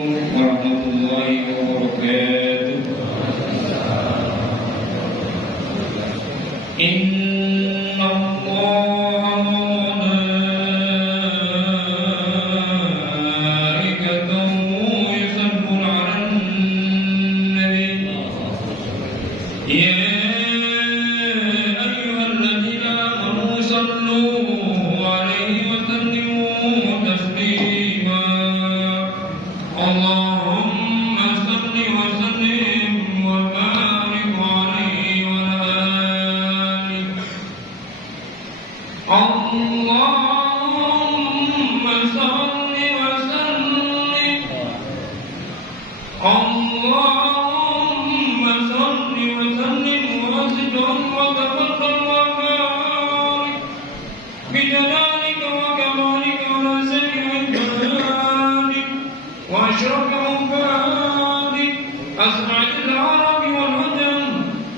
warahmatullahi wabarakatuh. Inna Allah wa malaikatahu yusalluna 'alan nabi ya ayyuhalladzina amanu sallu 'alaihi wa sallimu taslima. Allahumma salli wa sallim wa barik 'alaihi wa ala alihi. Allahumma salli wa sallim. Allahumma salli wa sallim wa zid wa tabaddal wa barik bi jalalika wa kamalika wa la sayyid ibadika wa ashraf ubadik asma'il arabi wal ajam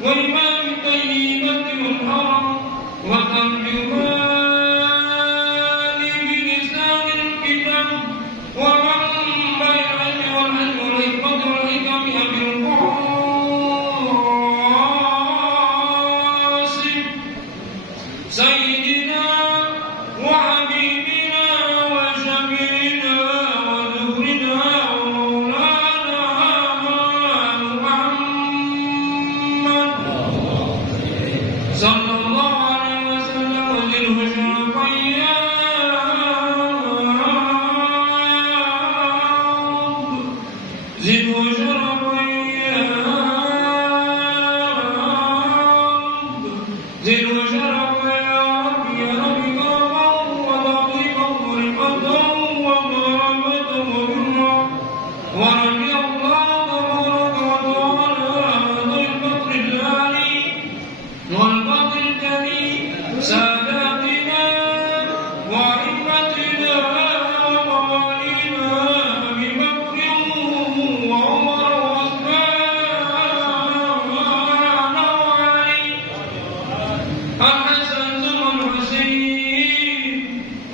wa imam tayyibati wal haram wa tarjumani bi lisanil qidam wa manba'i al-'ilmi wal 'ilmi wal hikmati wal hikami abil qasim sayyidina wa habibina wa shafi'ina wa zuhrina wa maulana Muhammad sallallahu alaihi wasallam wa zilhu syarafayyad zilhu syarafayyad zilhu syarafayyad ya rabbi qawman wa latiqan wa rifatan wa mahabatan wa birra wa radiyallahu tabaraka wa ta'ala dhul fadlil ali wal fadlil jali sadatina wa immatina wa mawalina Abi Bakr wa Umar wa Uthman wa Ali الحسن ثم الحسين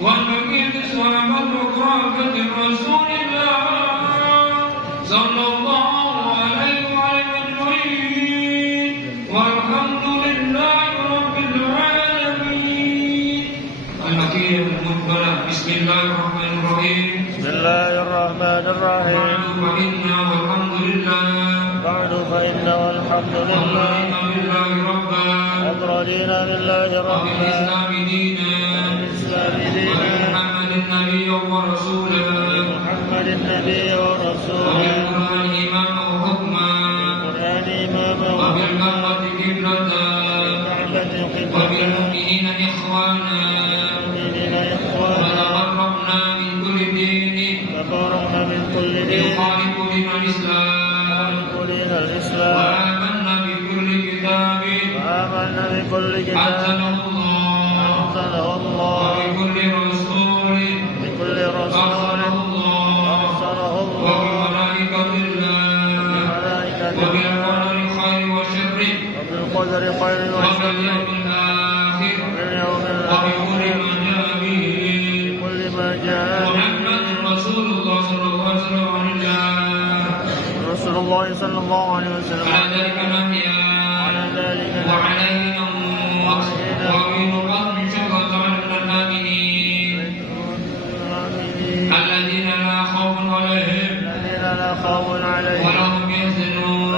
والبقية صحابة وقرابة رسول الله صلى الله عليه وعلى أجمعين والحمد لله رب العالمين. الأخير المقبلة بسم الله الرحمن الرحيم. بسم الله الرحمن الرحيم. بعد فإن والحمد لله بعد فإن والحمد لله رضينا بالله ربا وبالإسلام دينا وبمحمد النبي ورسولا محمد النبي ورسوله وبالقرآن إماما وحكما القرآن إماما وبالكعبة قبلة وكعبة قبلة وبالمؤمنين إخوانا المؤمنين إخوانا وتبرأنا من كل دين تباركنا من كل دين يخالف دين الإسلام دين الإسلام وآمنا بكل كتاب وآمنا بكل كتاب أنزله الله أنزله الله وبكل رسول بكل رسول أرسله الله أرسله الله وبملائكة الله وملائكته وبالقدر خير وشر وبالقدر خير وشر وباليوم الآخر وباليوم وبكل الآخر ما جاء به بكل ما جاء محمد رسول الله صلى الله عليه وسلم عن الله رسول الله صلى الله عليه وسلم على ذلك نحيا على ذلك وعليه نموت وبنقاط من شقة من الآمنين الذين لا خوف عليهم الذين لا خوف عليهم ولا هم يحزنون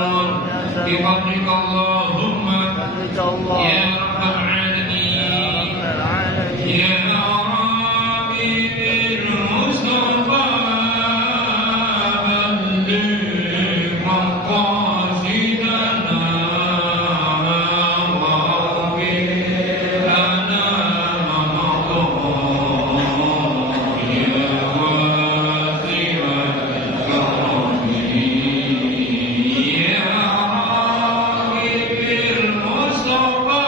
بفضلك اللهم بفضلك الله يا رب العالمين رب العالمين يا ربي بالمصطفى بلغ مقاصدنا واغفر لنا ما مضى يا واسع الكرم يا ربي بالمصطفى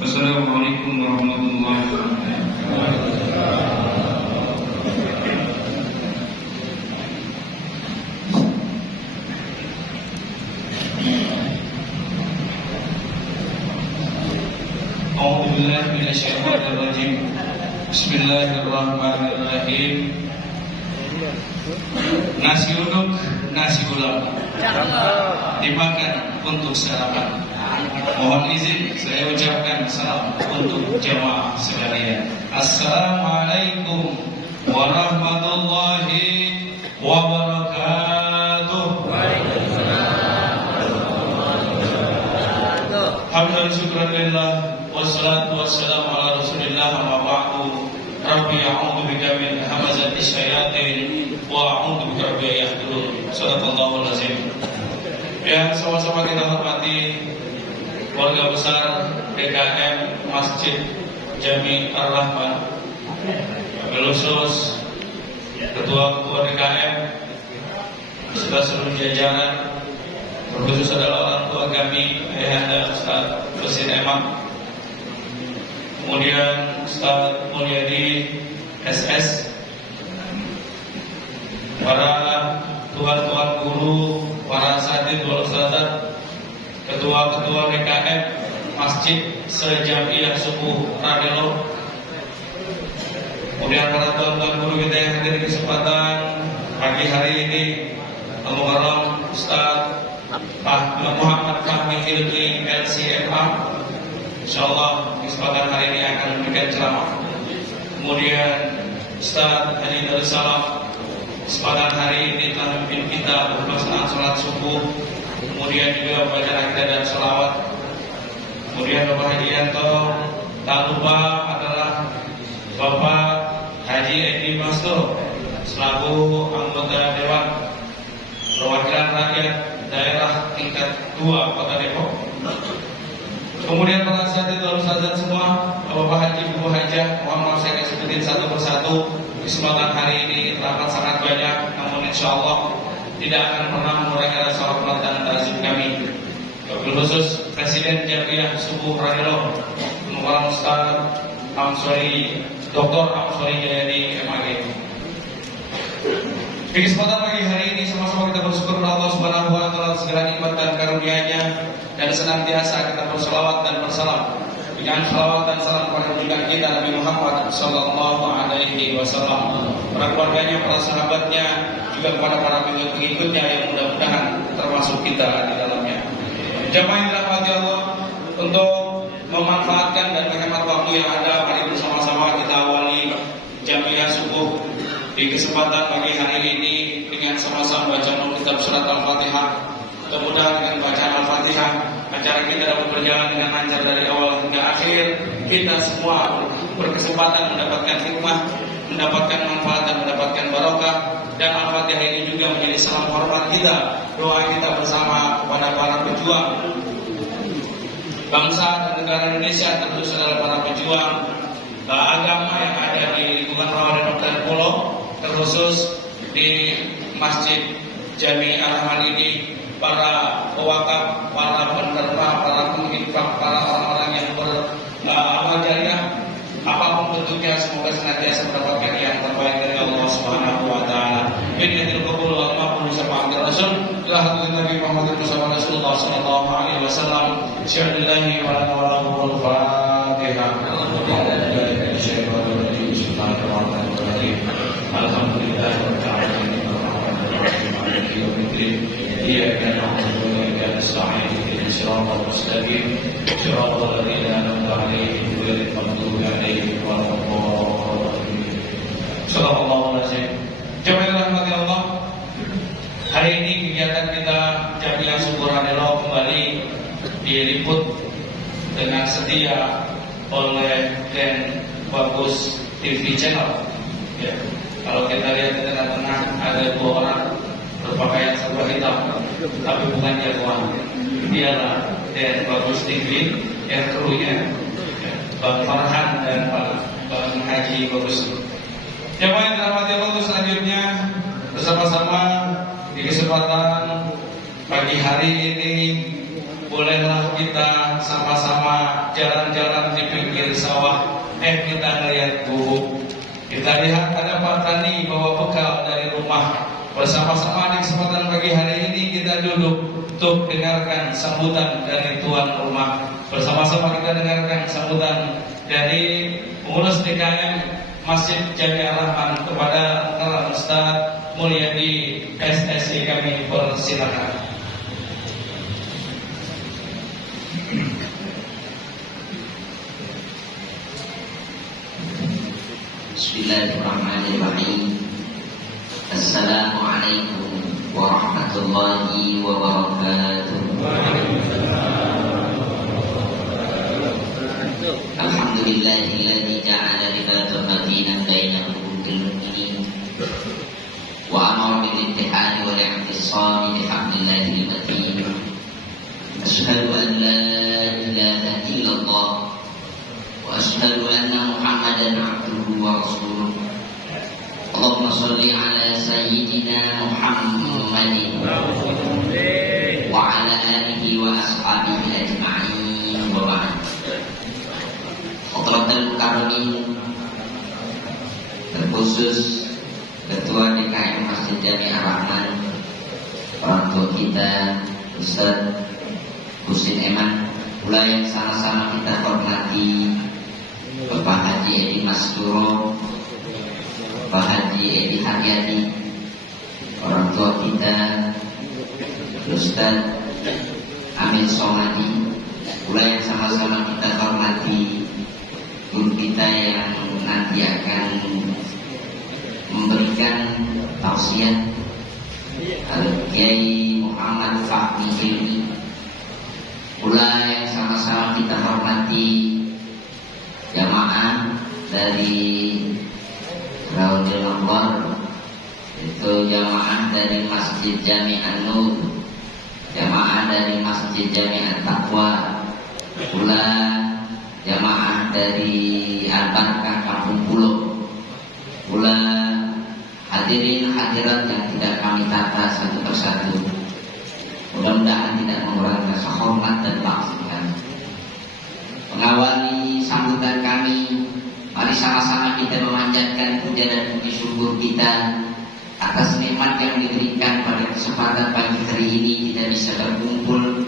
Wassalamualaikum warahmatullahi wabarakatuh. A'udzubillahi minasyaitonir rajim. Bismillahirrahmanirrahim. Nasi uduk, nasi gula dimakan untuk sarapan. Mohon izin saya ucapkan salam untuk jamaah sekalian. Assalamualaikum warahmatullahi wabarakatuh. Hamdan syukran lillah wassalatu wassalamu ala rasulillah wa ba'du. Rabbi a'udzu bika min hamazati syayatin wa a'udzu bika rabbi yahdurun. Shadaqallahul azim. Yang sama-sama kita hormati keluarga besar DKM Masjid Jami Ar-Rahman, khusus ketua-ketua DKM, serta seluruh jajaran, terkhusus adalah orang tua kami, Ayahanda Ustaz Husin Emam, kemudian Ustaz Mulyadi SS, para tuan-tuan guru, para asatidz wal ustadzat, ketua-ketua DKM Masjid Sejamiah Subuh Radelo, kemudian para tuan-tuan guru kita yang hadir di kesempatan pagi hari ini, Al-Mukarram Ustaz Muhammad Fahmi Hilmi LCMA, insyaallah kesempatan hari ini akan memberikan ceramah. Kemudian Ustaz Haji Darussalam kesempatan hari ini telah memimpin kita berpelaksanaan sholat subuh kemudian juga membaca akidah dan selawat. Kemudian Bapak Haji Yanto, tak lupa adalah Bapak Haji Edi Masto selaku anggota Dewan Perwakilan Rakyat Daerah tingkat 2 Kota Depok. Kemudian para asatidz dan ustadzah semua, Bapak Haji, Bu Hajah, mohon maaf saya akan sebutin satu persatu. Kesempatan hari ini terdapat sangat banyak, namun insya Allah tidak akan pernah mengurangi rasa hormat dan ta'zim kami. Wabil khusus Presiden Jamiyah Subuh Radilo, Mukarram Ustaz Amsori, Dr. Amsori Jayadi MAG. Di kesempatan pagi hari ini sama-sama kita bersyukur kepada Allah Subhanahu wa taala segala nikmat dan karunia-Nya, dan senantiasa kita berselawat dan bersalam dengan selawat dan salam kepada junjungan kita Nabi Muhammad sallallahu alaihi wasallam, para keluarganya, para sahabatnya, juga kepada para pengikut-pengikutnya yang mudah-mudahan termasuk kita di dalamnya. Jamaah yang dirahmati Allah, untuk memanfaatkan dan menghemat waktu yang ada, mari bersama-sama kita awali Jamiyah Subuh di kesempatan pagi hari ini dengan sama-sama baca kitab surat Al-Fatihah. Mudah-mudahan dengan bacaan Al-Fatihah acara kita dapat berjalan dengan lancar dari awal hingga akhir. Kita semua berkesempatan mendapatkan hikmah, mendapatkan manfaat dan mendapatkan barokah. Dan Al-Fatihah ini juga menjadi salam hormat kita, doa kita bersama kepada para pejuang bangsa dan negara Indonesia, terkhusus adalah para pejuang agama yang ada di lingkungan Rawamangun dan Pulau, terkhusus di Masjid Jami Al-Rahman ini, para pewakaf, para penerima, para penginfak, para orang-orang yang beramal jariah, apapun bentuknya, semoga senantiasa mendapatkan yang terbaik dari Allah Subhanahu wa taala. Ini yang qabul wa maqbul sama Rasul, ila hadratin Nabi Muhammad Rasulullah sallallahu alaihi wasallam. Syahadallahi wa la Al-Fatihah. Alhamdulillah rabbil alamin. إياك نعبد وإياك نستعين اهدنا الصراط المستقيم صراط الذين أنعمت عليهم غير المغضوب عليهم ولا الضالين. Sallallahu alaihi wasallam. Jemaah yang dirahmati Allah, hari ini kegiatan kita Jamiyah Subuh Radilo kembali diliput dengan setia oleh Dan Bagus TV Channel. Ya. Kalau kita lihat di tengah-tengah ada 2 orang berpakaian serba hitam, tapi bukan jagoan. Dialah Dan Bagus TV yang krunya Bang Farhan dan Bang Haji Bagus. Jemaah yang dirahmati Allah, selanjutnya bersama-sama di kesempatan pagi hari ini bolehlah kita sama-sama jalan-jalan di pinggir sawah. Kita lihat burung, kita lihat ada Pak Tani bawa bekal dari rumah. Bersama-sama di kesempatan pagi hari ini kita duduk untuk dengarkan sambutan dari tuan rumah. Bersama-sama kita dengarkan sambutan dari pengurus DKM Masjid Jami Al-Rahman kepada Ustaz Mulyadi SSI, kami persilakan. Bismillahirrahmanirrahim. Assalamualaikum warahmatullahi wabarakatuh. Alhamdulillahilladzi ja'ala ribatal madinan baina qulubil mu'minin wa amara bil ittihadi wal i'tisami bihamdillahil matin. Asyhadu an la ilaha illallah wa asyhadu anna Muhammadan abduhu wa rasuluh. Allahumma sholli ala sayyidina Muhammadin wa ala alihi wa ashabihi ajma'in wa ba'd. Hadratul Karimin, terkhusus Ketua DKM Masjid Jami Al-Rahman, orang tua kita Ustaz Husin Eman, pula yang sama-sama kita hormati Bapak Haji Edi Masduro, Bapak Haji Edi Haryadi, orang tua kita Ustaz Amin Somadi, pula yang sama-sama kita hormati guru kita yang nanti akan memberikan tausiah, Al-Kiai Muhammad fahmi ilmi. Pula yang sama-sama kita hormati jamaah dari Raudhul Anwar, itu jamaah dari Masjid Jami' An-Nur, jamaah dari Masjid Jami' At-Taqwa, pula jamaah dari Al-Barkah Kampung Pulau, pula hadirin hadirat yang tidak kami tata satu persatu. Mudah-mudahan tidak mengurangi rasa hormat dan bakti kami. Mengawali sambutan kami, mari sama-sama kita memanjatkan puja dan puji syukur kita atas nikmat yang diberikan pada kesempatan pagi hari ini kita bisa berkumpul,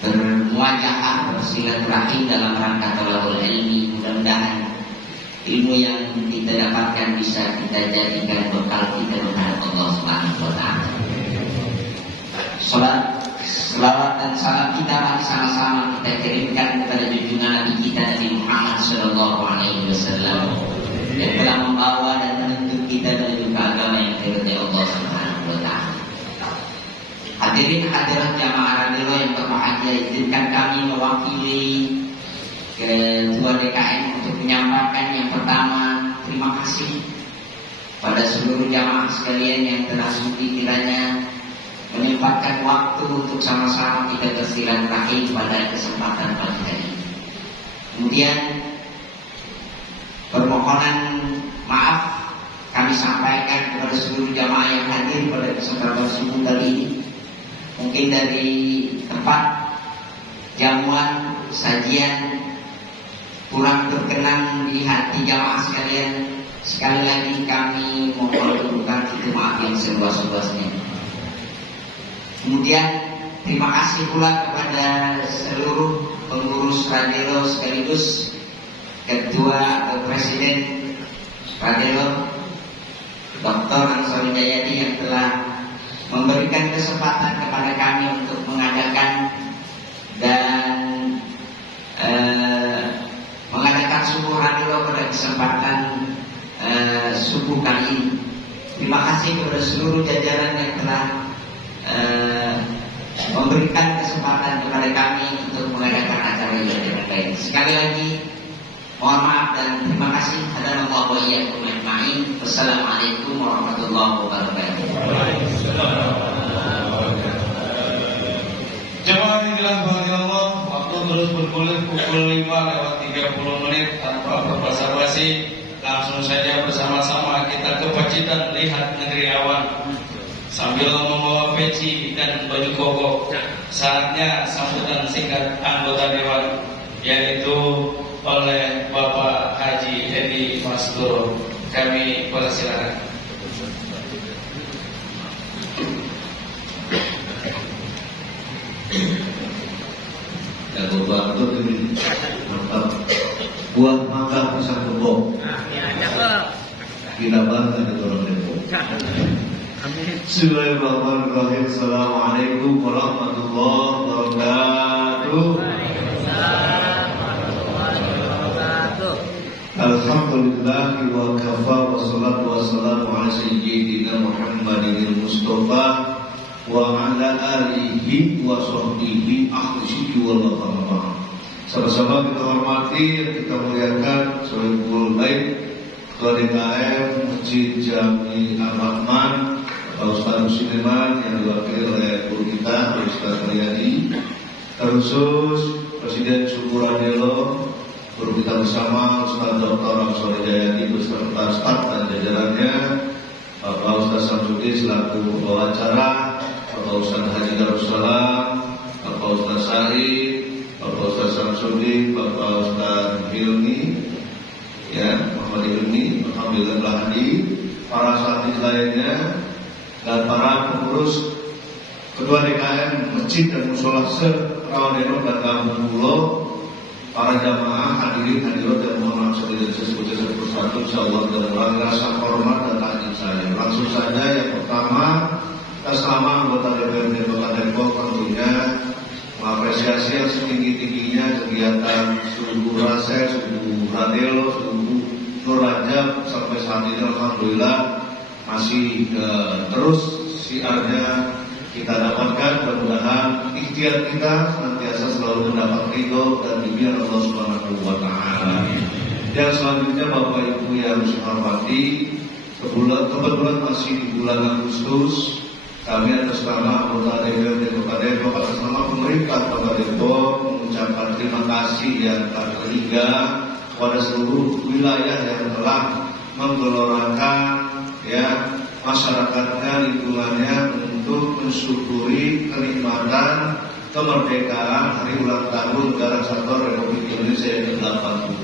bermuajahah, bersilaturahim dalam rangka thalabul ilmi. Mudah-mudahan ilmu yang kita dapatkan bisa kita jadikan bekal kita menghadap Allah Subhanahu wa taala. Selawat dan salam kita mari sama-sama kita kirimkan kepada junjungan Nabi kita Nabi Muhammad sallallahu alaihi wasallam yang telah membawa dan menuntut kita menuju ke agama yang diridhai Allah Subhanahu wa taala. Hadirin hadirat jamaah radio yang berbahagia, izinkan kami mewakili Ketua DKM untuk menyampaikan yang pertama, terima kasih pada seluruh jamaah sekalian yang telah sudi kiranya menyempatkan waktu untuk sama-sama kita bersilaturahim pada kesempatan pagi hari ini. Kemudian permohonan maaf kami sampaikan kepada seluruh jamaah yang hadir pada kesempatan subuh kali ini. Mungkin dari tempat jamuan sajian kurang berkenan di hati jamaah sekalian. Sekali lagi kami mohon itu maaf yang seluas-luasnya. Kemudian terima kasih pula kepada seluruh pengurus Radelo sekaligus Ketua atau Presiden Radelo Dr. Ansori Jayadi yang telah memberikan kesempatan kepada kami untuk mengadakan dan mengadakan subuh Radelo pada kesempatan subuh kali ini. Terima kasih kepada seluruh jajaran yang telah memberikan kesempatan kepada kami untuk mengadakan acara ini dengan baik. Sekali lagi mohon maaf dan terima kasih. Hadanallahu wa iyyakum ajma'in. Wassalamualaikum warahmatullahi wabarakatuh. Jemaah yang dirahmati Allah, waktu terus bergulir pukul 5:30 tanpa berbasa-basi. Langsung saja bersama-sama kita ke Pacitan lihat negeri awan sambil membawa peci dan baju koko. Saatnya sambutan singkat anggota dewan, yaitu oleh Bapak Haji Edi Mastur. Kami persilakan. Ya Bapak ini mantap. Buah mangga pisang kebok. Kita bangga di orang Depok. Bismillahirrahmanirrahim. Assalamualaikum warahmatullahi wabarakatuh. Alhamdulillah wa kafa wa salatu wa salamu ala sayyidina Muhammadin Mustafa wa ala alihi wa sahbihi ahli syuki wal wafaramah. Sama-sama kita hormati, kita muliakan Sohibul Baik Ketua DKM Masjid Jami Ar-Rahman Bapak Ustaz Musliman yang diwakili oleh guru kita Ustaz Riyadi, terkhusus Presiden Suku Radelo guru kita bersama Ustaz Dr. Ansori Jayadi beserta staf dan jajarannya, Bapak Ustaz Samsudin selaku pembawa acara, Bapak Ustaz Haji Darussalam, Bapak Ustaz Sari, Bapak Ustaz Samsudin, Bapak Ustaz Hilmi, ya Muhammad Hilmi, alhamdulillah hadir, para santri lainnya dan para pengurus Ketua DKM Masjid dan Mushola se-Rawadeno dan Kampung Pulau, para jamaah hadirin hadirat yang mohon maaf saya tidak sebutkan satu persatu, insyaallah dengan rasa hormat dan takjub saya. Langsung saja yang pertama, atas nama anggota DPRD Kota Depok tentunya mengapresiasi yang setinggi-tingginya kegiatan subuh Raser, subuh Radelo, subuh Nur Rajab sampai saat ini alhamdulillah masih terus siarnya kita dapatkan. Mudah-mudahan ikhtiar kita senantiasa selalu mendapat ridho dan bimbingan Allah Subhanahu wa taala. Yang selanjutnya Bapak Ibu yang saya hormati, kebetulan masih di bulan Agustus, kami atas nama anggota DPRD Kota Depok, atas nama pemerintah Kota Depok mengucapkan terima kasih yang tak terhingga kepada seluruh wilayah yang telah menggelorakan masyarakatnya, lingkungannya untuk mensyukuri kenikmatan kemerdekaan hari ulang tahun Negara Kesatuan Republik Indonesia yang ke-80.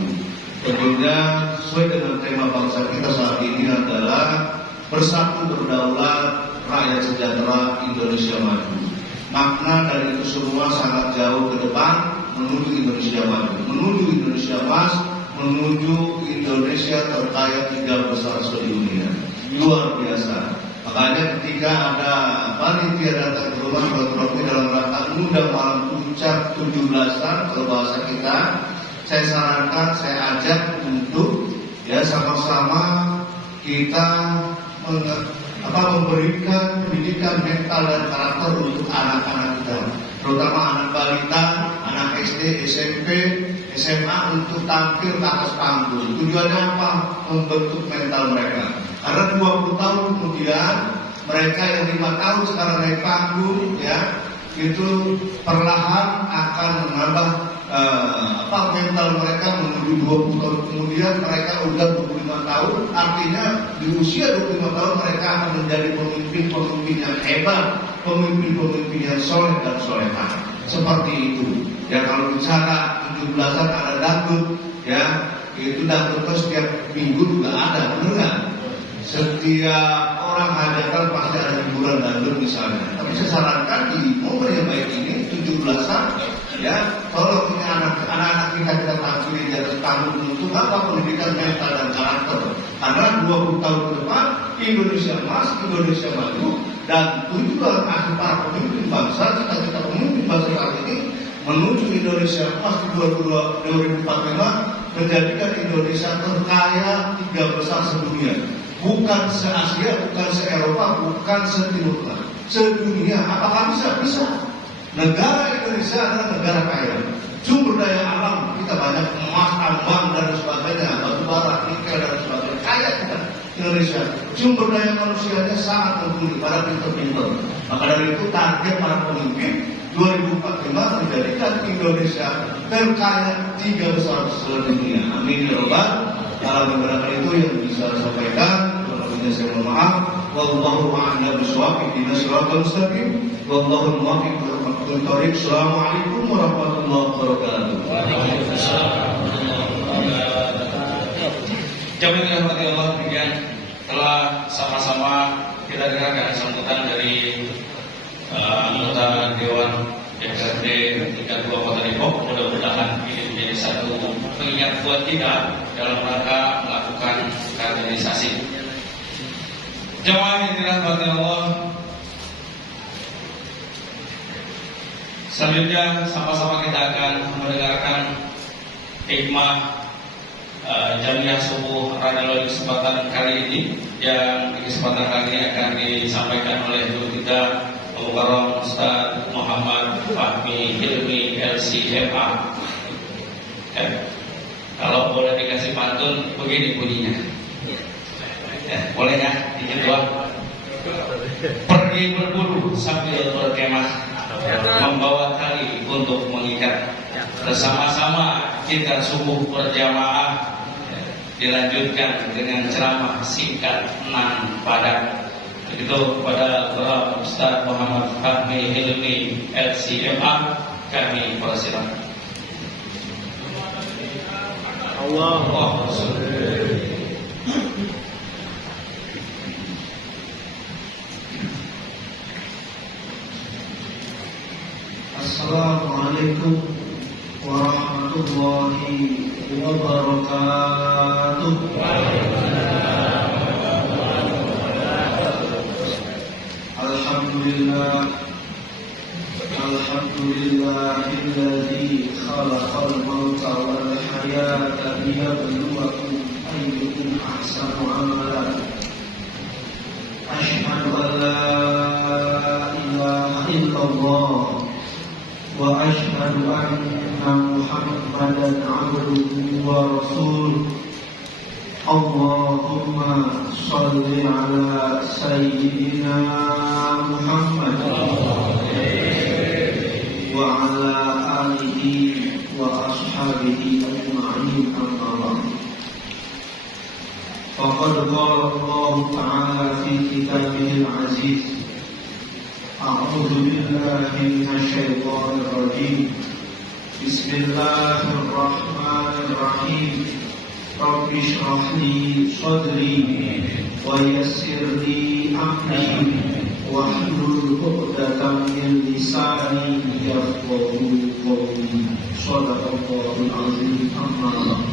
Tentunya sesuai dengan tema bangsa kita saat ini adalah bersatu berdaulat, rakyat sejahtera, Indonesia maju. Makna dari itu semua sangat jauh ke depan, menuju Indonesia maju, menuju Indonesia emas, menuju Indonesia terkaya 3 besar sedunia. Luar biasa. Makanya ketika ada panitia datang ke rumah Bapak dalam rangka undang malam puncak 17-an kalau bahasa kita, saya sarankan, saya ajak untuk sama-sama kita memberikan pendidikan mental dan karakter untuk anak-anak kita, terutama anak balita, anak SD, SMP, SMA untuk tampil ke atas panggung. Tujuannya apa? Membentuk mental mereka. Karena 20 tahun kemudian mereka yang 5 tahun sekarang naik panggung, itu perlahan akan menambah mental mereka menuju 20 tahun kemudian mereka udah 25 tahun. Artinya di usia 25 tahun mereka akan menjadi pemimpin-pemimpin yang hebat, pemimpin-pemimpin yang soleh dan solehah. Seperti itu. Kalau bicara 17-an ada dangdut, itu dangdut setiap minggu juga ada, benar nggak? Setiap orang hajatan pasti ada hiburan dangdut misalnya. Tapi saya sarankan di momen yang baik ini 17-an, kalau punya anak-anak kita tampil di atas panggung untuk pendidikan mental dan karakter. Karena 20 tahun ke depan Indonesia emas, Indonesia maju, dan tujuan akhir para pemimpin bangsa, kita pemimpin bangsa saat ini menuju Indonesia emas di 2045, menjadikan Indonesia terkaya 3 besar sedunia. Bukan se-Asia, bukan se-Eropa, bukan se-Timur Tengah, sedunia. Apakah bisa? Bisa. Negara Indonesia adalah negara kaya. Sumber daya alam kita banyak, emas, tambang dan sebagainya, batu bara, nikel dan sebagainya. Kaya kita Indonesia. Sumber daya manusianya sangat mumpuni, para pintar-pintar. Maka dari itu target para pemimpin 2045 menjadikan Indonesia terkaya 3 besar sedunia. Amin ya rabbal alamin. Itu yang bisa saya sampaikan. Tentunya saya mohon maaf. Wallahu a'lam bishawab. Ihdinas siratal mustaqim. Wallahu muwaffiq ila aqwamit thoriq. Assalamualaikum warahmatullahi wabarakatuh. Waalaikumsalam. Jamaah yang dirahmati Allah, demikian telah sama-sama kita dengarkan sambutan dari anggota Dewan DPRD tingkat 2 Kota Depok. Mudah-mudahan ini menjadi satu pengingat buat kita dalam rangka melakukan kaderisasi. Jamaah yang dirahmati Allah, selanjutnya sama-sama kita akan mendengarkan hikmah Jamiah Subuh Radalul kesempatan kali ini, yang di kesempatan kali ini akan disampaikan oleh guru kita Al-Mukarram Ustaz Muhammad Fahmi Hilmi LCMA. Kalau boleh dikasih pantun begini bunyinya, boleh ya? Dikit doang. Pergi berburu sambil berkemah, membawa tali untuk mengikat. Bersama-sama kita subuh berjamaah, dilanjutkan dengan ceramah singkat 6 padat. Begitu kepada Ustaz Muhammad Fahmi Hilmi LCMA, kami persilakan. Allah. Assalamualaikum warahmatullahi wabarakatuh. Alhamdulillahilladzi khalaqal mauta wal hayata liyabluwakum ayyukum ahsanu amala. Asyhadu an la ilaha إلا الله وأشهد أن محمدا عبده ورسوله اللهم صل على سيدنا محمد وعلى آله وأصحابه أجمعين أما بعد فقد قال الله تعالى في كتابه العزيز أعوذ بالله من الشيطان الرجيم بسم الله الرحمن الرحيم رب اشرح لي صدري ويسر لي أمري واحلل عقدة من لساني يفقهوا قولي صدق الله العظيم أما بعد.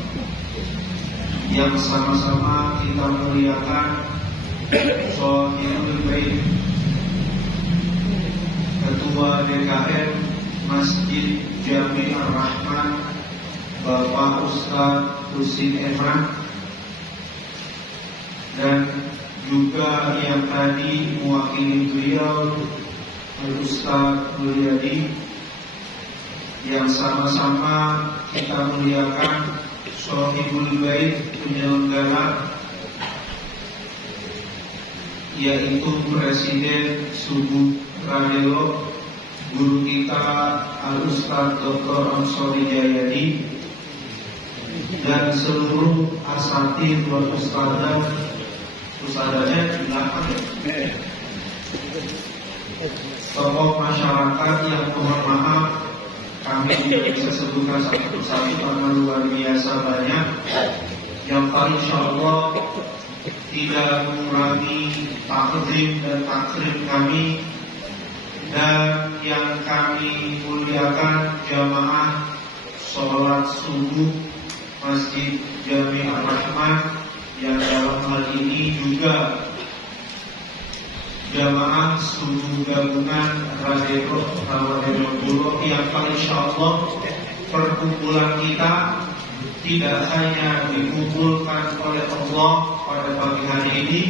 Yang sama-sama kita muliakan Shahidul Bait Ketua DKM Masjid Jami Ar-Rahman Bapak Ustadz Husin Eman, dan juga yang tadi mewakili beliau Al-Ustadz Mulyadi, yang sama-sama kita muliakan Shahidul Bait penyelenggara, yaitu Presiden Subuh Radelo, guru kita Al-Ustadz Dr. Ansori Jayadi, dan seluruh asatidz wal ustadzah, ustadzahnya di belakang ya, tokoh masyarakat yang mohon maaf kami tidak bisa sebutkan satu persatu karena luar biasa banyak, yang insya Allah tidak mengurangi takzim dan takrim kami, dan yang kami muliakan jamaah sholat subuh Masjid Jami Ar-Rahman, yang dalam hal ini juga jamaah subuh gabungan Radero Pulau, yang insya Allah perkumpulan kita tidak hanya dikumpulkan oleh Allah pada pagi hari ini,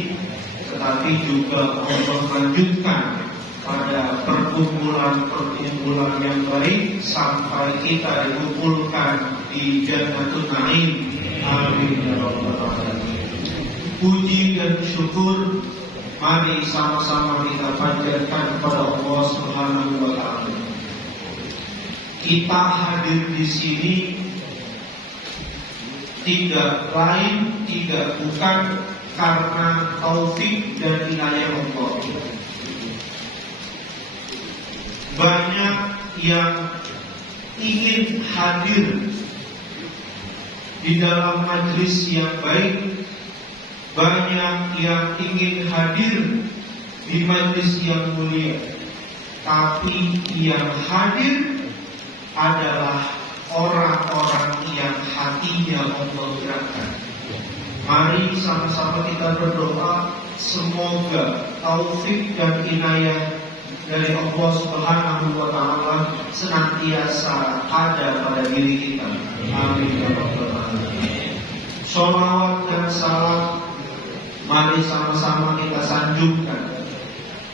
tetapi juga Allah lanjutkan pada perkumpulan yang baik sampai kita dikumpulkan di Jannatul Naim. Amin ya rabbal alamin. Puji dan syukur mari sama-sama kita panjatkan kepada Allah Subhanahu wa taala. Kita hadir di sini tidak lain, tidak bukan karena taufik dan inayah Allah. Banyak yang ingin hadir di dalam majlis yang baik, banyak yang ingin hadir di majlis yang mulia, tapi yang hadir adalah orang-orang yang hatinya Allah gerakkan. Mari sama-sama kita berdoa, semoga taufik dan inayah dari Allah Subhanahu wa taala senantiasa ada pada diri kita. Amin ya rabbal alamin. Shalawat dan salam mari sama-sama kita sanjungkan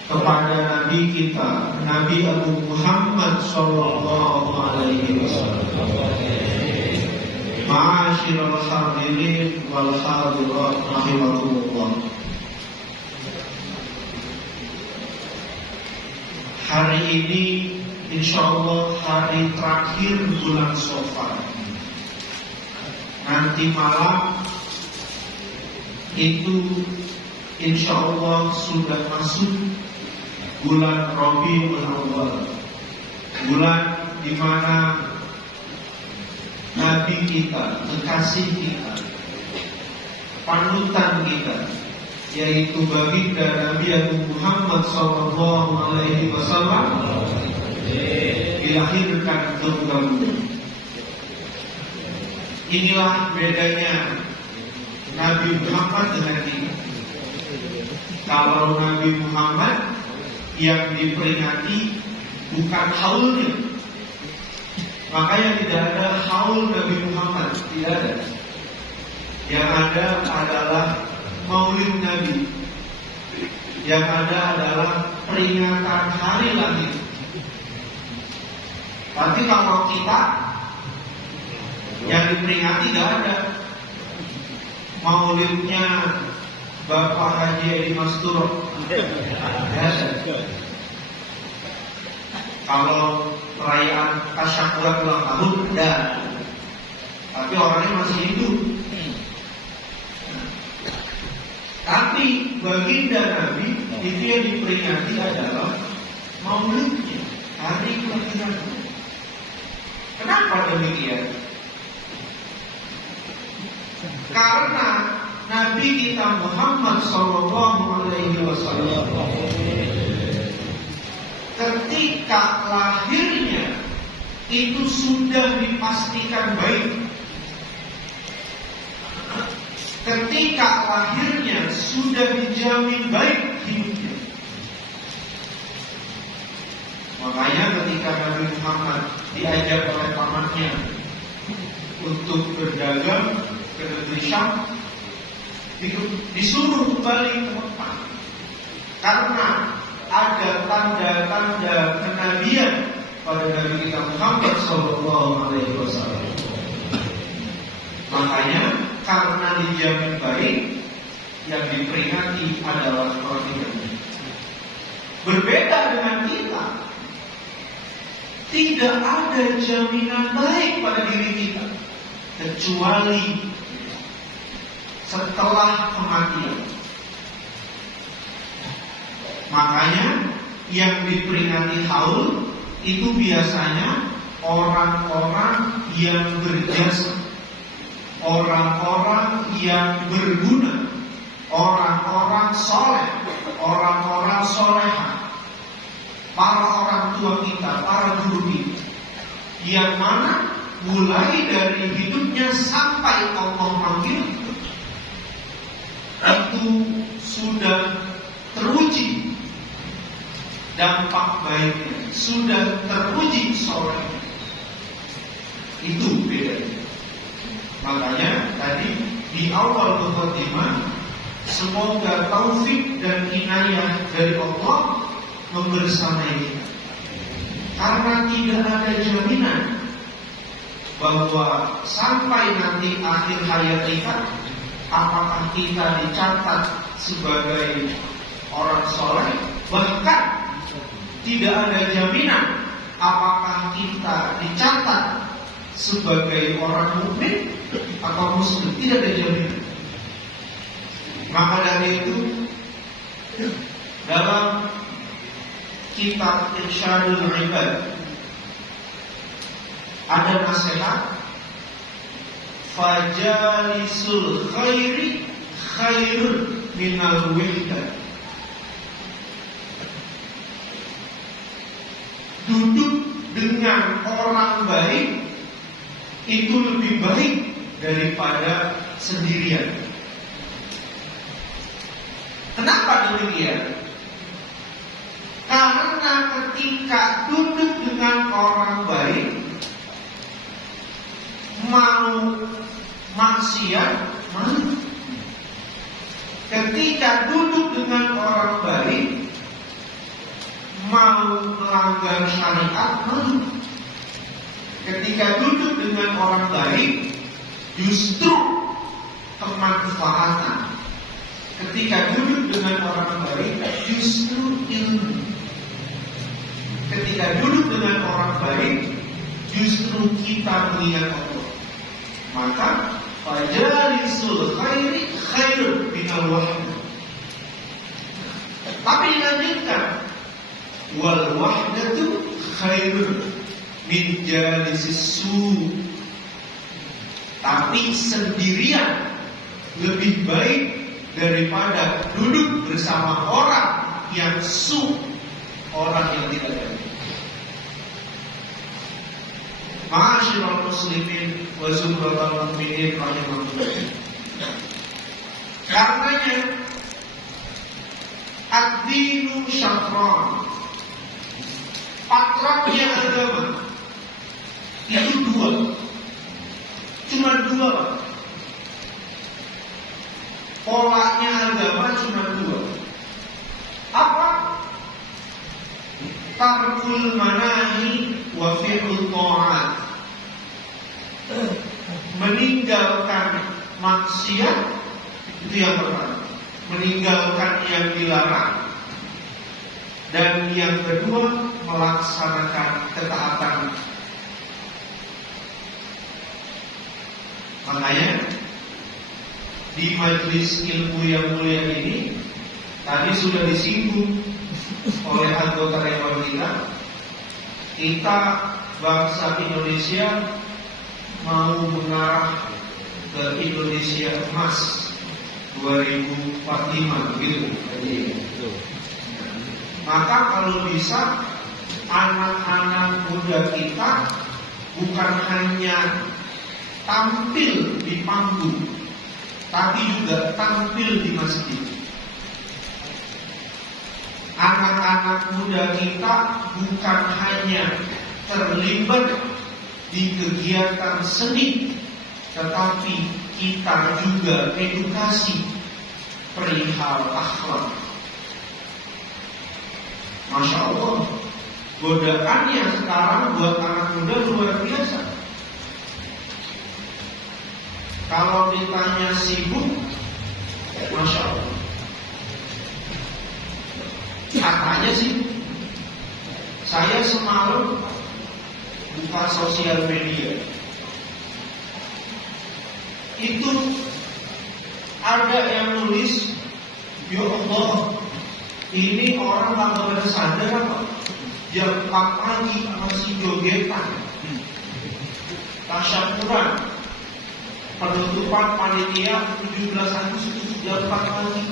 kepada Nabi kita, Nabi Abu Muhammad sallallahu alaihi wasallam. Ma'asyiral hadirin wal hadirat rahimakumullah. Hari ini insya Allah hari terakhir bulan Shawwal. Nanti malam itu insya Allah sudah masuk bulan Rabiul Awwal, bulan di mana Nabi kita, kekasih kita, panutan kita, yaitu baginda Nabi Abu Muhammad sallallahu alaihi wasallam dilahirkan bergabung. Inilah bedanya Nabi Muhammad dengan kita. Kalau Nabi Muhammad yang diperingati bukan haulnya, makanya tidak ada haul Nabi Muhammad, tidak ada. Yang ada adalah Maulid Nabi. Yang ada adalah peringatan hari lahir. Tapi kalau kita yang diperingati gak ada. Maulidnya Bapak Haji Edi Masturo gak ada. Kalau perayaan tasyakuran ulang tahun ada. Tapi orangnya masih hidup. Tapi baginda Nabi itu yang diperingati adalah maulidnya, hari kelahirannya. Kenapa demikian? Karena Nabi kita Muhammad SAW ketika lahirnya itu sudah dipastikan baik. Ketika lahirnya sudah dijamin baik hidupnya. Makanya ketika Nabi Muhammad diajak oleh pamannya untuk berdagang ke negeri Syam, disuruh kembali ke Mekah karena ada tanda-tanda kenabian pada Nabi kita Muhammad SAW. Makanya karena dijamin baik, yang diperingati adalah kelahirannya. Berbeda dengan kita, tidak ada jaminan baik pada diri kita kecuali setelah kematian. Makanya yang diperingati haul itu biasanya orang-orang yang berjasa, orang-orang yang berguna, orang-orang soleh, orang-orang soleha, para orang tua kita, para guru kita, yang mana mulai dari hidupnya sampai Allah manggil itu sudah teruji dampak baiknya, sudah teruji solehnya. Itu bedanya. Makanya tadi di awal mukadimah, semoga taufik dan inayah dari Allah membersamai kita. Karena tidak ada jaminan bahwa sampai nanti akhir hayat kita, apakah kita dicatat sebagai orang soleh, bahkan tidak ada jaminan apakah kita dicatat sebagai orang mukmin atau muslim, tidak ada jaminan. Maka dari itu dalam kitab Irsyadul Ibad ada nasihat, fajalisul khairi khairun minal wihdah. Duduk dengan orang baik itu lebih baik daripada sendirian. Kenapa demikian? Karena ketika duduk dengan orang baik, mau maksiat, malu. Ketika duduk dengan orang baik, mau melanggar syariat, malu. Ketika duduk dengan orang baik, justru kemanfaatan. Ketika duduk dengan orang baik, justru ilmu. Ketika duduk dengan orang baik, justru kita mengingat Allah. Maka fajalisul khairi khairun minal wahdah. Tapi dilanjutkan, wal wahdatu khairun min jalisis su. Tapi sendirian lebih baik daripada duduk bersama orang yang su, orang yang tidak baik. Ma'asyiral muslimin wa zumratal mu'minin rahimakumullah. Karenanya ad-dinu syatran, patronnya agama itu dua, cuma dua Pak. Polanya agama cuma dua. Apa? Tarkul manahi wa fi'lu ta'at. Meninggalkan maksiat itu yang pertama, meninggalkan yang dilarang. Dan yang kedua, melaksanakan ketaatan. Makanya di majelis ilmu yang mulia ini tadi sudah disinggung oleh anggota dewan kita bangsa Indonesia mau mengarah ke Indonesia emas 2045 begitu. Maka kalau bisa anak-anak muda kita bukan hanya tampil di panggung, tapi juga tampil di masjid. Anak-anak muda kita bukan hanya terlibat di kegiatan seni, tetapi kita juga edukasi perihal akhlak. Masya Allah, godaannya sekarang buat anak muda luar biasa. Kalau ditanya sibuk, Masya Allah, katanya sibuk. Saya semalam buka sosial media, itu ada yang nulis, ya Allah, ini orang nggak pada sadar apa? Jam 4 pagi masih jogetan, tasyakuran, penutupan panitia 17 Agustus jam 4 pagi.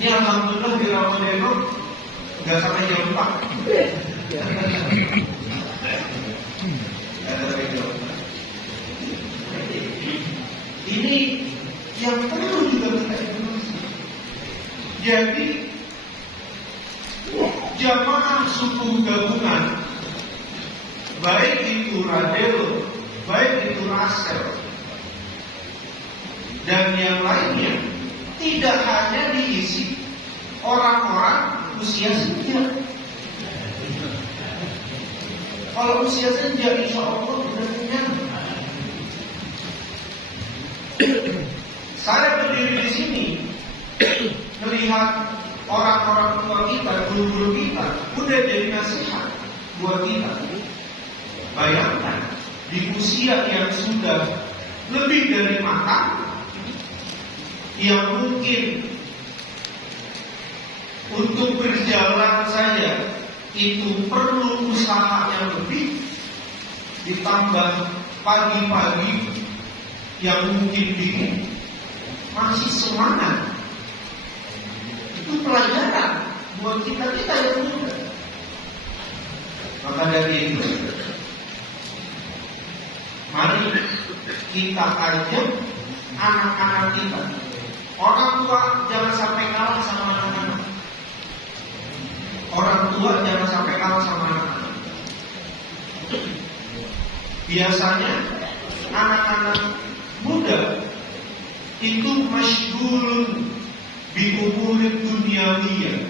Ini alhamdulillah di Ramadan nggak sampai jam 4. Ini yang perlu juga kita informasi. Jadi jamaah suku gabungan, baik itu Radelo, baik itu Rasel, dan yang lainnya, tidak hanya diisi orang-orang usia senja. Kalau usia senja, insya Allah kita punya. Saya berdiri di sini melihat orang-orang tua kita, guru-guru kita, udah jadi nasihat buat kita. Bayangkan di usia yang sudah lebih dari matang, yang mungkin untuk berjalan saja itu perlu usaha yang lebih, ditambah pagi-pagi yang mungkin dingin, masih semangat. Itu pelajaran buat kita yang muda. Maka dari itu, mari kita ajak anak-anak kita. Orang tua jangan sampai kalah sama anak-anak. Orang tua jangan sampai kalah sama anak-anak. Biasanya anak-anak muda itu masyghulun bi umurid dunyawiyah,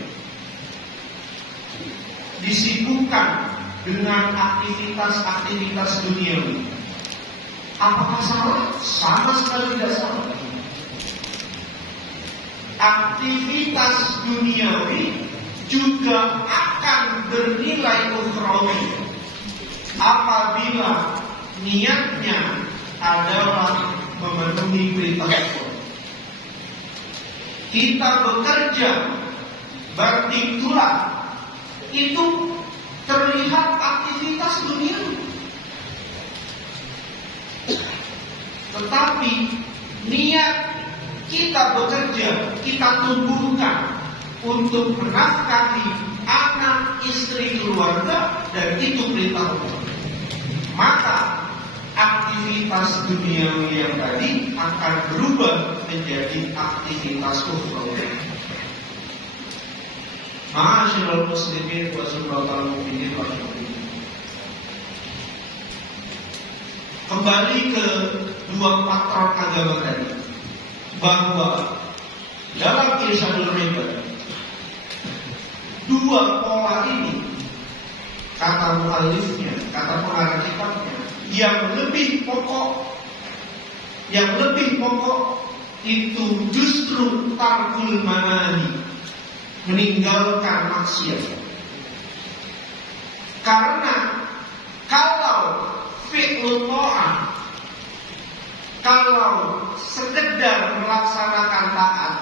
disibukkan dengan aktivitas-aktivitas duniawi. Apakah salah? Sama sekali tidak salah. Aktivitas duniawi juga akan bernilai ukhrawi apabila niatnya adalah memenuhi perintah Allah. Kita bekerja banting tulang, itu terlihat aktivitas dunia. Tetapi niat kita bekerja, kita tumbuhkan untuk menafkahi anak, istri, keluarga, dan itu perintah Allah. Maka aktivitas duniawi yang tadi akan berubah menjadi aktivitas ukhrawi. Ma'asyiral muslimin wa subhanal mu'minin wa syukurin. Kembali ke dua patron agama tadi, bahwa dalam Irsyadul Ribad dua pola ini, kata muallifnya, kata pengarang kitabnya, yang lebih pokok itu justru tarkul manani, meninggalkan maksiat. Karena kalau fi'lul ta'ah, kalau sekedar melaksanakan taat,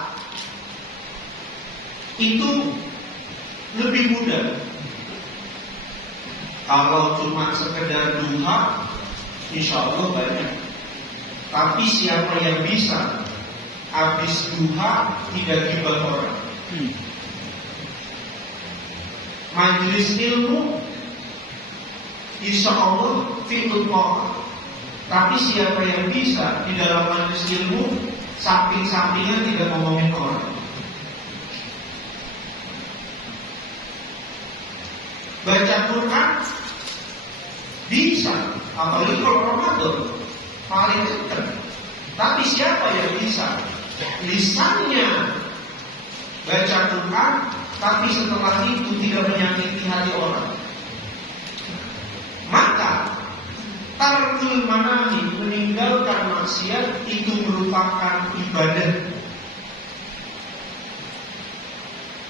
itu lebih mudah. Kalau cuma sekedar duha, insya Allah banyak. Tapi siapa yang bisa habis duha tidak gibah orang? Majelis ilmu, insya Allah fi'lul ta'ah. Tapi siapa yang bisa di dalam majelis ilmu samping-sampingan tidak ngomongin orang? Baca Quran bisa, apalagi kalau Ramadan paling dekat. Tapi siapa yang bisa lisannya baca Quran, tapi setelah itu tidak menyakiti hati orang? Maka tarkul manahi, meninggalkan maksiat, itu merupakan ibadah.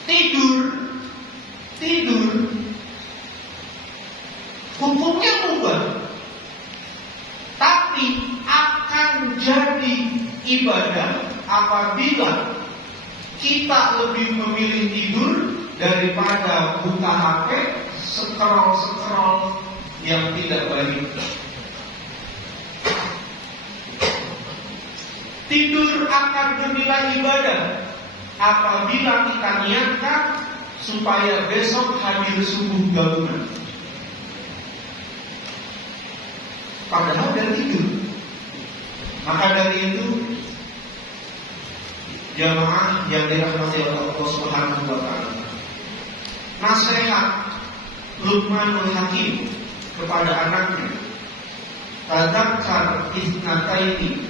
Tidur hukumnya mubah, tapi akan jadi ibadah apabila kita lebih memilih tidur daripada buka HP, scroll yang tidak baik. Tidur akan bernilai ibadah apabila kita niatkan supaya besok hadir subuh gabungan. Padahal dia tidur. Maka dari itu, jamaah yang dirahmati oleh Allah Subhanahu wa taala, nasihat Luqmanul Hakim kepada anaknya, tadzakkar ithnataini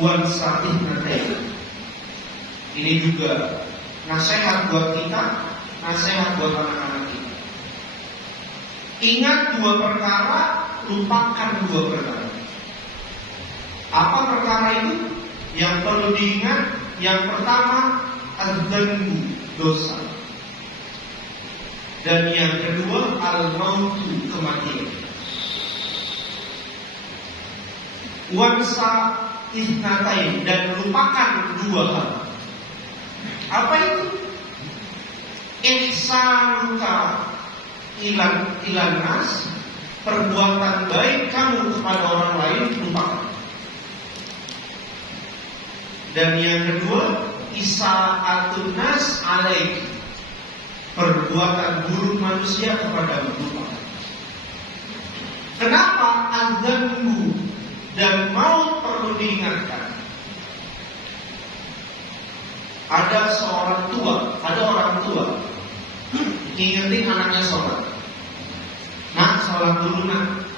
wansa ithnataini. Ini juga nasihat buat kita, nasihat buat anak-anak kita. Ingat dua perkara, lupakan dua perkara. Apa perkara itu? Yang perlu diingat, yang pertama adzanbu, dosa. Dan yang kedua al-mautu, kematian. Wansa isnatain, dan lupakan dua hal. Apa itu? Ihsanuka ilan nas, perbuatan baik kamu kepada orang lain, lupakan. Dan yang kedua, isa'atun nas alaik, perbuatan buruk manusia kepada lupakan. Kenapa adzanbu dan maut perlu diingatkan? Ada orang tua ingetin anaknya sholat. Nak, sholat dulu nak.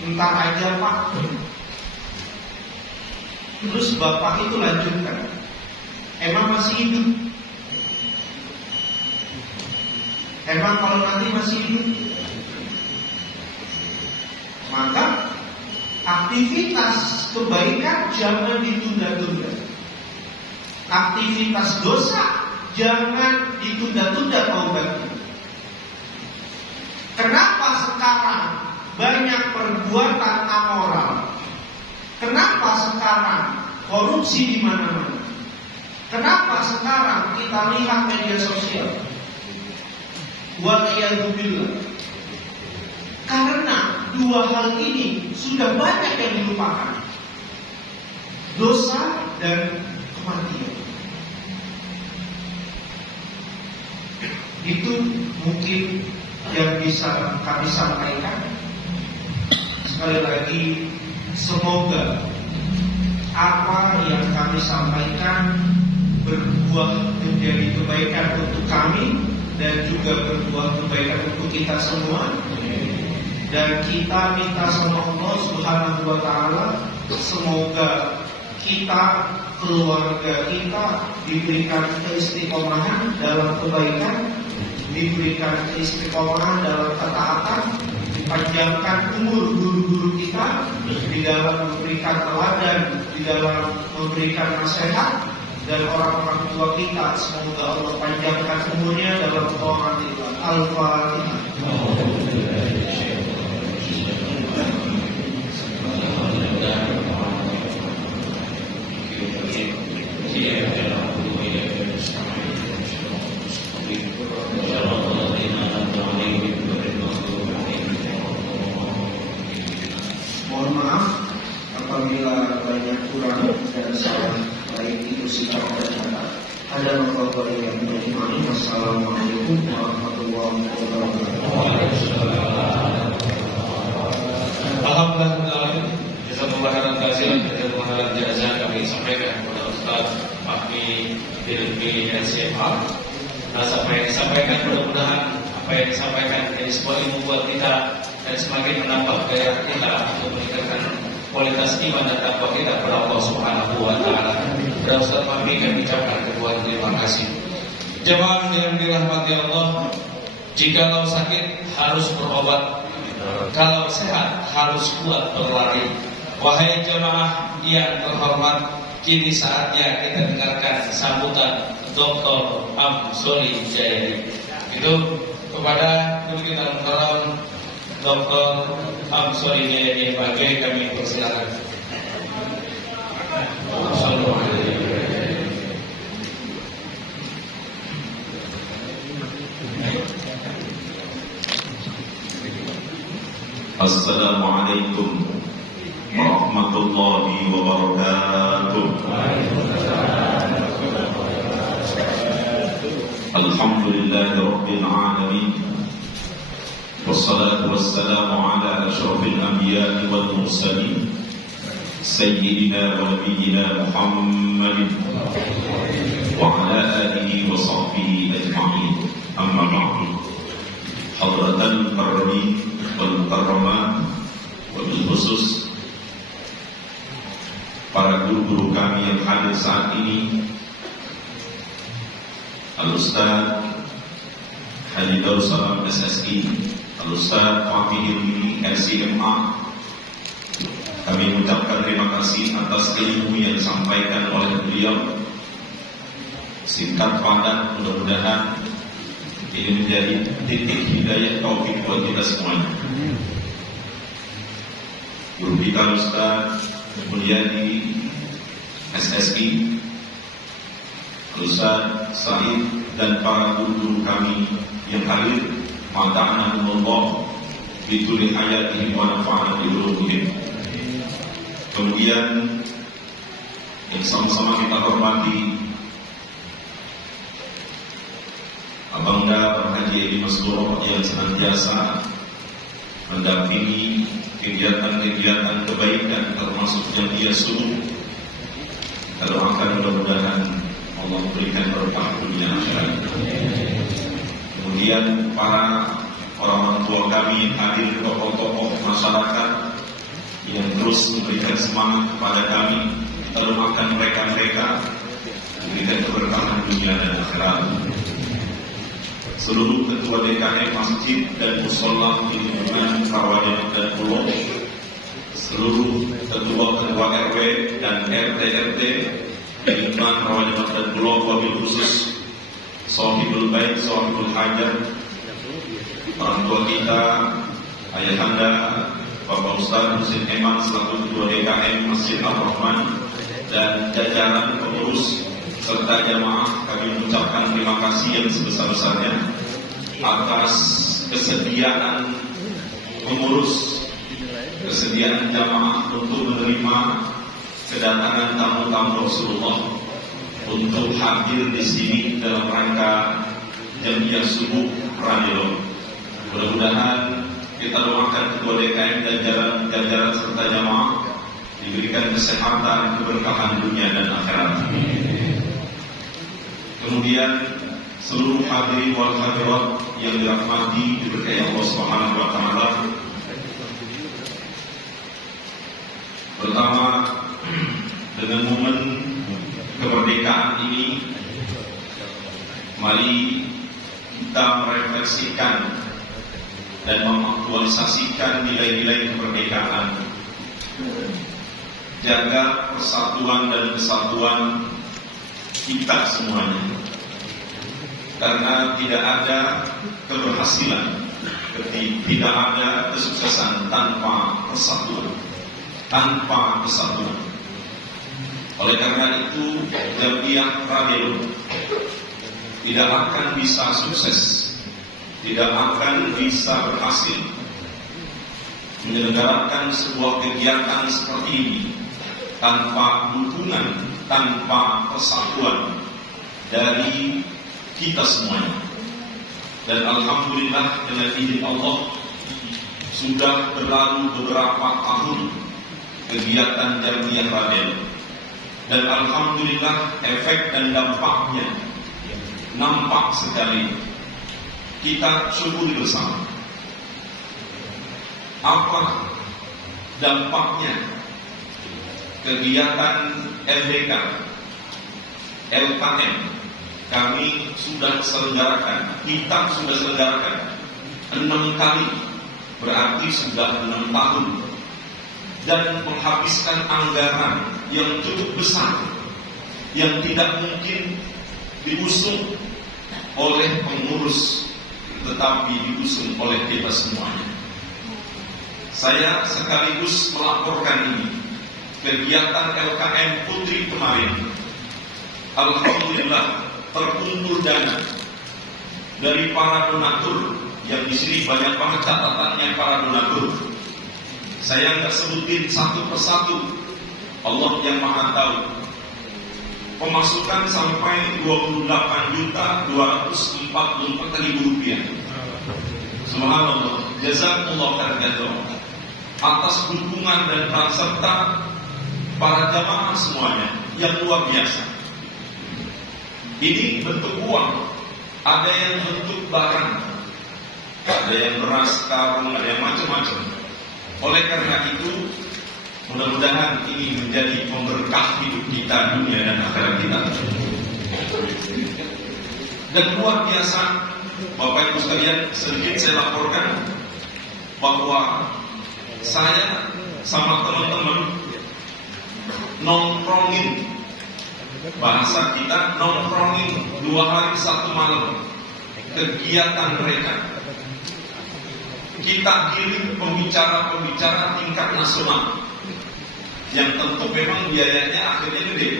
Entar aja pak. Terus bapak itu lanjutkan, emang masih hidup? Emang kalau nanti masih hidup? Maka aktivitas kebaikan jangan ditunda-tunda. Aktivitas dosa jangan ditunda-tunda taubatnya. Kenapa sekarang banyak perbuatan amoral? Kenapa sekarang korupsi di mana-mana? Kenapa sekarang kita lihat media sosial? Waliyadzubillah. Karena dua hal ini sudah banyak yang dilupakan. Dosa dan kematian. Itu mungkin yang bisa kami sampaikan. Sekali lagi, semoga apa yang kami sampaikan berbuah menjadi kebaikan untuk kami dan juga berbuah kebaikan untuk kita semua. Dan kita minta sama Allah Subhanahu wa taala, semoga kita, keluarga kita diberikan keistiqomahan dalam kebaikan, diberikan keistiqomahan dalam ketaatan, dipanjangkan umur guru-guru kita di dalam memberikan teladan, di dalam memberikan nasihat, dan orang-orang tua kita semoga Allah panjangkan umurnya dalam taat Allah. Al-Fatihah. Mohon maaf apabila banyak kurang dan salah, baik itu sikap dan kata. Ada masalah yang menjadi. Wassalamualaikum warahmatullahi wabarakatuh. Alhamdulillah, jazakumullah khairan katsiran, jazakumullah khairan jazaa kami sampaikan kepada Ustaz Fahmi Ilmi SMA. Apa yang disampaikan mudah-mudahan apa yang disampaikan menjadi sebuah ilmu buat kita dan semakin menambah gairah kita untuk meningkatkan kualitas iman dan takwa kita kepada Allah Subhanahu wa taala. Kepada Ustaz Fahmi kami ucapkan kedua terima kasih. Jemaah yang dirahmati Allah, jikalau sakit harus berobat, kalau sehat harus kuat berlari. Wahai jemaah yang terhormat, kini saatnya kita dengarkan sambutan Dr. Amsoli Jayadi. Itu kepada guru kita Mukarram Dr. Amsoli Jayadi Bagi kami persilakan. Assalamualaikum warahmatullahi wabarakatuh. Alhamdulillahi rabbil alamin. Wassalatu wassalamu ala asyrafil anbiya'i wal mursalin sayyidina wa nabiyyina Muhammadin wa ala alihi wa sahbihi ajma'in. Amma ba'du. Hadratan karramin wal mukarramat, wabil khusus para guru-guru kami yang hadir saat ini, Al-Ustaz Haji Darussalam SSI, Al-Ustaz Fahmi Ilmi LCMA. Kami mengucapkan terima kasih atas ilmu yang disampaikan oleh beliau. Singkat padat, mudah-mudahan ini menjadi titik hidayah taufik buat kita semuanya. Guru kita Ustaz mulia di SSI, Ustaz Said, dan para guru kami yang hadir, mata'anahumullah bituli hayatihim wa nafa'ana bi'ulumihim. Kemudian yang sama-sama kita hormati Abangda Haji Edi Masduro yang senantiasa mendampingi kegiatan-kegiatan kebaikan termasuk yang dia suruh. Kita doakan mudah-mudahan Allah berikan berkah dunia akhirat. Kemudian para orang tua kami yang hadir, tokoh-tokoh masyarakat yang terus memberikan semangat kepada kami, kita doakan mereka diberikan keberkahan dunia dan akhirat. Seluruh ketua DKM masjid dan musola di lingkungan Rawamangun dan Pulau, seluruh ketua RW dan RT di lingkungan Rawamangun dan Pulau, wabil khusus Sohibul Bait, Sohibul Hajar, orang tua kita, ayahanda Bapak Ustaz Husin Eman selaku ketua DKM Masjid Ar-Rahman dan jajaran pengurus serta jamaah, kami mengucapkan terima kasih yang sebesar-besarnya atas kesediaan pengurus, kesediaan jamaah untuk menerima kedatangan tamu-tamu Rasulullah untuk hadir di sini dalam rangka Jamiah Subuh Radio. Mudah-mudahan kita doakan ketua DKM dan jajaran serta jamaah diberikan kesehatan, keberkahan dunia dan akhirat. Kemudian seluruh hadirin wal hadirat yang dirahmati diberkahi Allah Subhanahu wa taala. Pertama, dengan momen kemerdekaan ini, mari kita merefleksikan dan mengaktualisasikan nilai-nilai kemerdekaan. Jaga persatuan dan kesatuan kita semuanya. Karena tidak ada keberhasilan, tidak ada kesuksesan tanpa persatuan, tanpa kesatuan. Oleh karena itu, Jamiah Radio tidak akan bisa sukses, tidak akan bisa berhasil menyelenggarakan sebuah kegiatan seperti ini tanpa dukungan, tanpa persatuan dari kita semuanya. Dan alhamdulillah dengan izin Allah sudah berlalu beberapa tahun kegiatan Jamiah Radio, dan alhamdulillah efek dan dampaknya nampak sekali. Kita syukuri bersama. Apa dampaknya kegiatan LDK, LKM kami sudah selenggarakan, kita sudah selenggarakan 6 kali, berarti sudah 6 tahun, dan menghabiskan anggaran yang cukup besar yang tidak mungkin diusung oleh pengurus, tetapi diusung oleh kita semuanya. Saya sekaligus melaporkan ini, kegiatan LKM Putri kemarin, alhamdulillah terkumpul dana dari para donatur, yang di sini banyak banget catatannya para donatur. Saya nggak sebutin satu persatu, Allah yang Maha tahu. Pemasukan sampai 28.244.000 rupiah. Subhanallah, jazakumullah khairan atas dukungan dan peran serta para jamaah semuanya yang luar biasa. Ini bentuk uang, ada yang bentuk barang, ada yang beras, karung, ada yang macam-macam. Oleh karena itu, mudah-mudahan ini menjadi pemberkah hidup kita, dunia dan akhirat kita. Dan luar biasa, Bapak Ibu sekalian, sedikit saya laporkan bahwa saya sama teman-teman nongkrongin, bahasa kita nongkrongin 2 hari 1 malam kegiatan mereka. Kita kirim pembicara-pembicara tingkat nasional yang tentu memang biayanya akhirnya gede,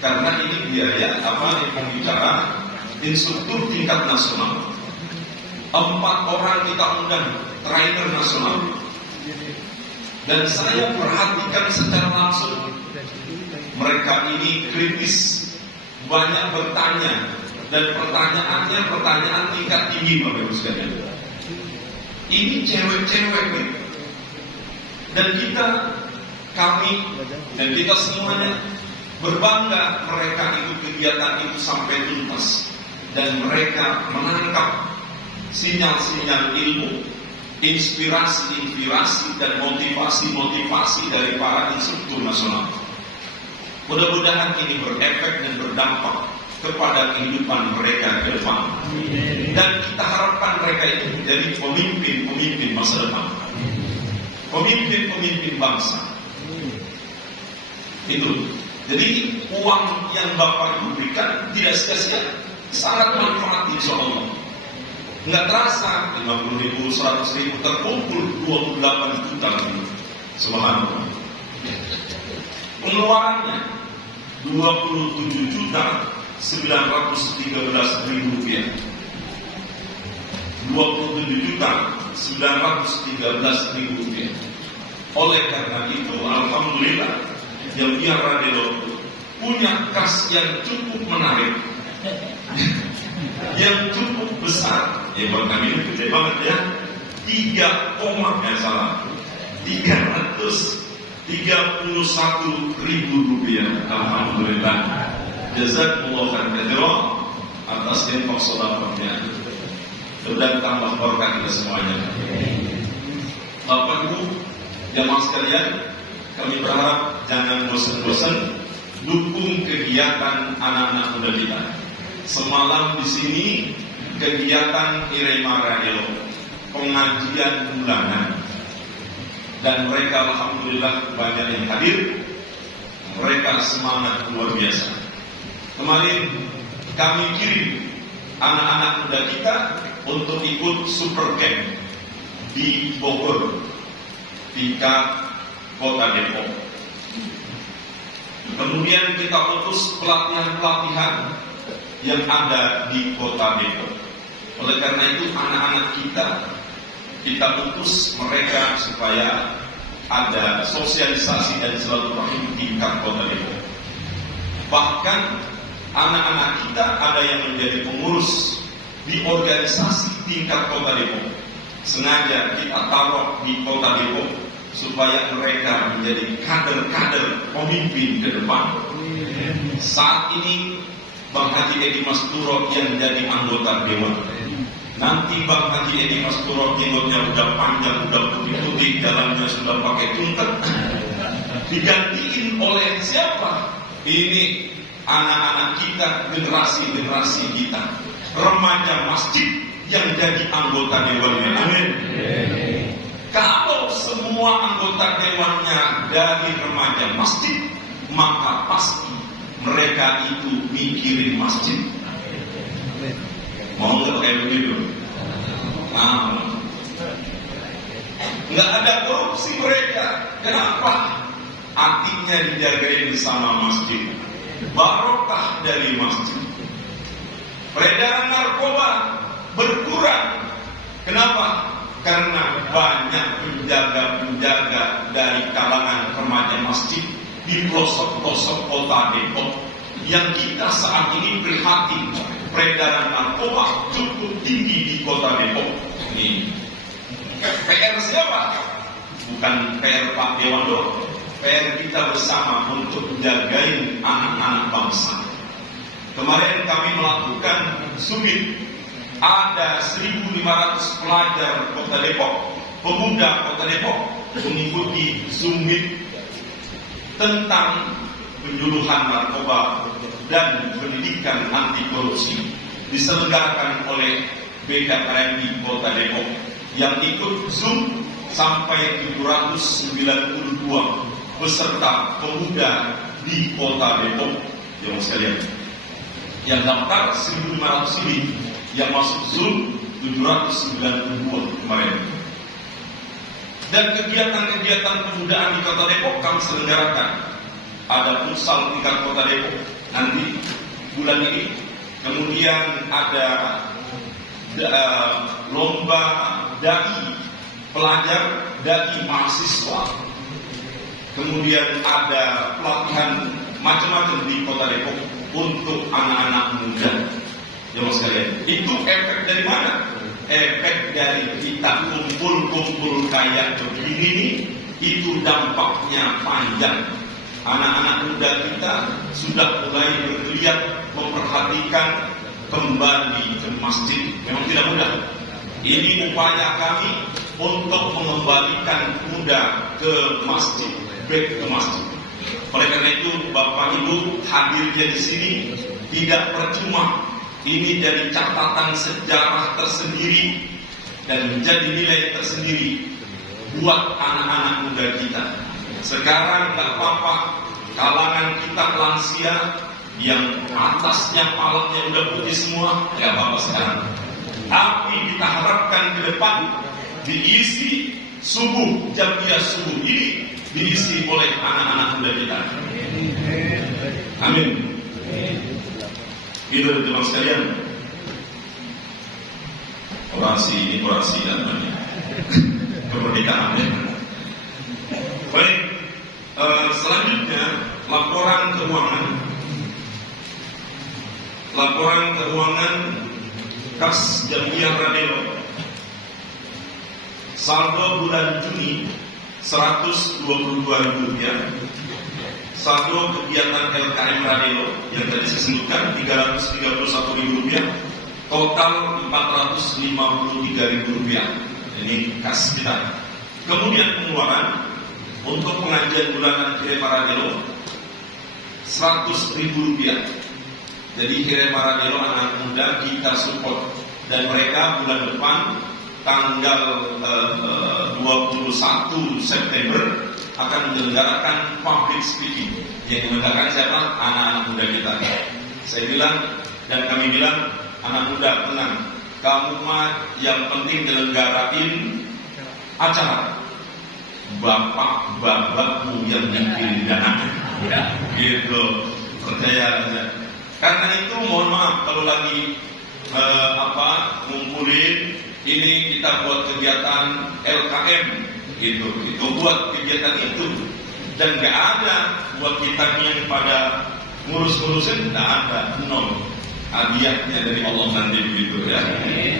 karena ini biaya pembicara instruktur tingkat nasional. 4 orang kita undang, trainer nasional. Dan saya perhatikan secara langsung, mereka ini kritis, banyak bertanya, dan pertanyaannya pertanyaan tingkat tinggi, Bapak Ibu sekalian. Ini cewek-cewek nih. Dan kami dan kita semuanya berbangga mereka ikut kegiatan itu sampai tuntas, dan mereka menangkap sinyal-sinyal ilmu, inspirasi dan motivasi dari para instruktur nasional. Mudah-mudahan ini berefek dan berdampak kepada kehidupan mereka ke depan. Dan kita harapkan mereka itu menjadi pemimpin masa depan, pemimpin bangsa. Itu. Jadi uang yang Bapak Ibu berikan tidak sia-sia, sangat manfaat insyaallah. Nggak terasa 50.000, 100.000 terkumpul 28 juta lebih. Subhanallah. Pengeluarannya 27.913.000 rupiah. 27.913.000 rupiah. Oleh karena itu, alhamdulillah, Jamiah Radio punya kas yang cukup menarik, yang cukup besar. Ya buat kami ini gede banget ya. 331.000 rupiah. Alhamdulillah. Jazakumullah khairan atas infak sedekahnya. Dan tambah berkah kita semuanya. Bapak Ibu jamaah sekalian, kami berharap jangan bosan-bosan dukung kegiatan anak-anak muda kita. Semalam di sini kegiatan Irema Radio, pengajian bulanan, dan mereka alhamdulillah banyak yang hadir. Mereka semangat luar biasa. Kemarin kami kirim anak-anak muda kita untuk ikut super camp di Bogor, tingkat Kota Depok. Kemudian kita utus pelatihan-pelatihan yang ada di Kota Depok. Oleh karena itu anak-anak kita utus mereka supaya ada sosialisasi dan silaturahim di tingkat Kota Depok. Bahkan anak-anak kita ada yang menjadi pengurus di organisasi tingkat Kota Depok. Sengaja kita taruh di Kota Depok supaya mereka menjadi kader-kader pemimpin ke depan. Saat ini Bang Haji Edi Masturo yang jadi anggota dewan. Nanti Bang Haji Edi Masturo jenggotnya udah panjang, udah putih-putih, jalannya sudah pakai tuntet. Digantiin oleh siapa? Ini anak-anak kita, generasi-generasi kita, remaja masjid yang jadi anggota dewannya. Amin. Kalau semua anggota dewannya dari remaja masjid, maka pasti mereka itu mikirin masjid. Mau nggak kayak begitu? Nggak ada korupsi mereka. Kenapa? Hatinya dijagain sama masjid. Barokah dari masjid. Peredaran narkoba berkurang. Kenapa? Karena banyak penjaga-penjaga dari kalangan remaja masjid di pelosok-pelosok Kota Depok yang kita saat ini prihatin. Peredaran narkoba cukup tinggi di Kota Depok. Ini PR siapa? Bukan PR Pak Dewan doang. PR kita bersama untuk menjagain anak-anak bangsa. Kemarin kami melakukan summit. Ada 1.500 pelajar Kota Depok, pemuda Kota Depok mengikuti summit tentang penyuluhan narkoba dan pendidikan anti korupsi diselenggarakan oleh BKKMI Kota Depok. Yang ikut Zoom sampai 792 peserta pemuda di Kota Depok. Yang sekalian, yang daftar 1.500 ini, yang masuk Zoom 792 kemarin. Dan kegiatan-kegiatan pemudaan di Kota Depok kami selenggarakan. Ada futsal tingkat Kota Depok nanti bulan ini. Kemudian ada lomba dai pelajar, dai mahasiswa. Kemudian ada pelatihan macam-macam di Kota Depok untuk anak-anak muda. Jemaah sekalian, itu efek dari mana? Efek dari kita kumpul-kumpul kayak begini nih, itu dampaknya panjang. Anak-anak muda kita sudah mulai bergeliat memperhatikan kembali ke masjid. Memang tidak mudah. Ini upaya kami untuk mengembalikan muda ke masjid, back ke masjid. Oleh karena itu, Bapak Ibu hadirnya di sini tidak percuma. Ini jadi catatan sejarah tersendiri dan menjadi nilai tersendiri buat anak-anak muda kita. Sekarang nggak apa-apa, kalangan kita lansia yang atasnya palanya udah putih semua, nggak apa-apa sekarang. Tapi kita harapkan ke depan diisi subuh, jam subuh ini diisi oleh anak-anak muda kita. Amin. Itu teman sekalian. Orasi ini orasi namanya. Kemerdekaan. Baik. Selanjutnya laporan keuangan. Laporan keuangan kas Jamiyah Radio. Saldo bulan Juni Rp122.000. Saldo kegiatan LKM Radio yang tadi saya sebutkan Rp331.000, total Rp453.000. Ini kas kita. Kemudian pengeluaran untuk pengajian bulanan Irema Radio Rp100.000. Jadi Kirai Maradelo anak muda kita support, dan mereka bulan depan tanggal 21 September akan menyelenggarakan public speaking yang menyelenggarakan siapa? Anak-anak muda kita. Saya bilang dan kami bilang, anak muda tenang, kamu mah yang penting menyelenggarain acara, bapak-bapakmu yang mikirin dana, gitu, percaya aja. Karena itu mohon maaf kalau lagi ngumpulin ini kita buat kegiatan LKM gitu, itu buat kegiatan itu, dan nggak ada buat kita yang pada ngurus-ngurusin, nggak ada, nol. Hadiahnya dari Allah nanti begitu ya.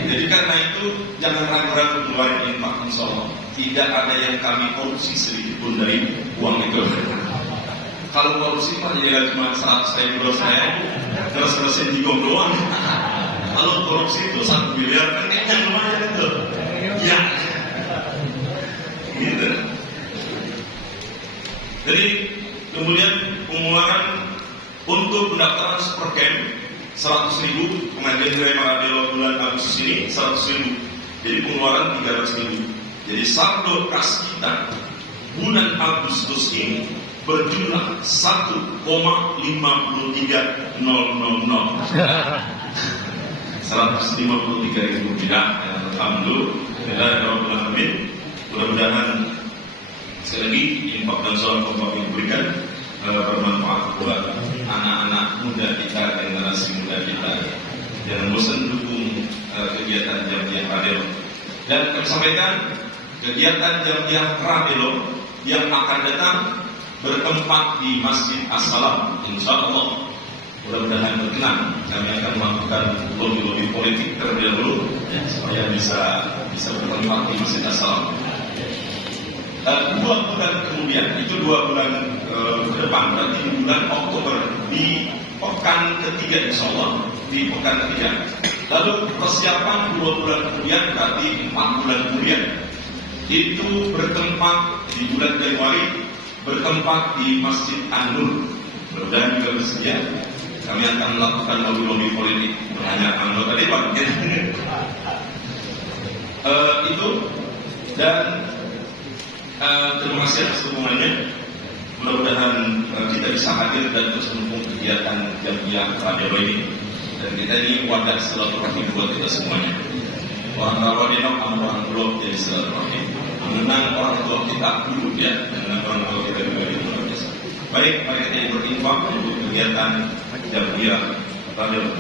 Jadi karena itu jangan ragu-ragu keluarin infak, insya Allah tidak ada yang kami korupsi sedikit pun dari uang itu. Kalau korupsi mah ya cuma 100.000 saya terus digom doang. Kalau korupsi itu 1 miliar kan kayaknya lumayan itu. Ya. Gitu. Jadi kemudian pengeluaran untuk pendaftaran Supercamp 100.000, pengajian Kirai Maradelo bulan Agustus ini 100.000. Jadi pengeluaran 300.000. Jadi saldo kas kita bulan Agustus ini berjumlah 1,53000. 153.000 rupiah. Alhamdulillah ya Rabbal Alamin. Mudah-mudahan sekali lagi infak dan sholat yang diberikan bermanfaat buat anak-anak muda kita, generasi muda kita. Jangan bosan dukung kegiatan Jamiyah Maradelo. Dan kami sampaikan kegiatan Jamiyah Maradelo yang akan datang bertempat di Masjid As-Salam, insya Allah. Mudah-mudahan berkenan. Kami akan melakukan lobby politik terlebih dahulu supaya bisa bertempat di Masjid As-Salam. 2 bulan kemudian, itu 2 bulan ke depan, berarti bulan Oktober, di pekan ketiga insya Allah, di pekan ketiga. Lalu persiapan 2 bulan kemudian, berarti 4 bulan kemudian, itu bertempat di bulan Januari, bertempat di Masjid An-Nur. Mudah-mudahan juga bersedia. Kami akan melakukan lobby politik, menanya anggota dewan. Itu, dan terima kasih atas dukungannya. Mudah-mudahan kita bisa hadir dan terus mendukung kegiatan Jamiyah Maradelo ini. Dan kita ini wadah silaturahmi buat kita semuanya. Orang Maradelo, orang blok jadi silaturahmi. Mengenang orang tua kita dulu ya, mengenang orang tua kita juga di luar biasa. Baik, mari kita berinfak untuk kegiatan Jamiyah Maradelo.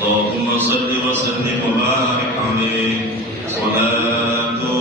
Allahumma shalli wa sallim wa barik alaihi. Salatullah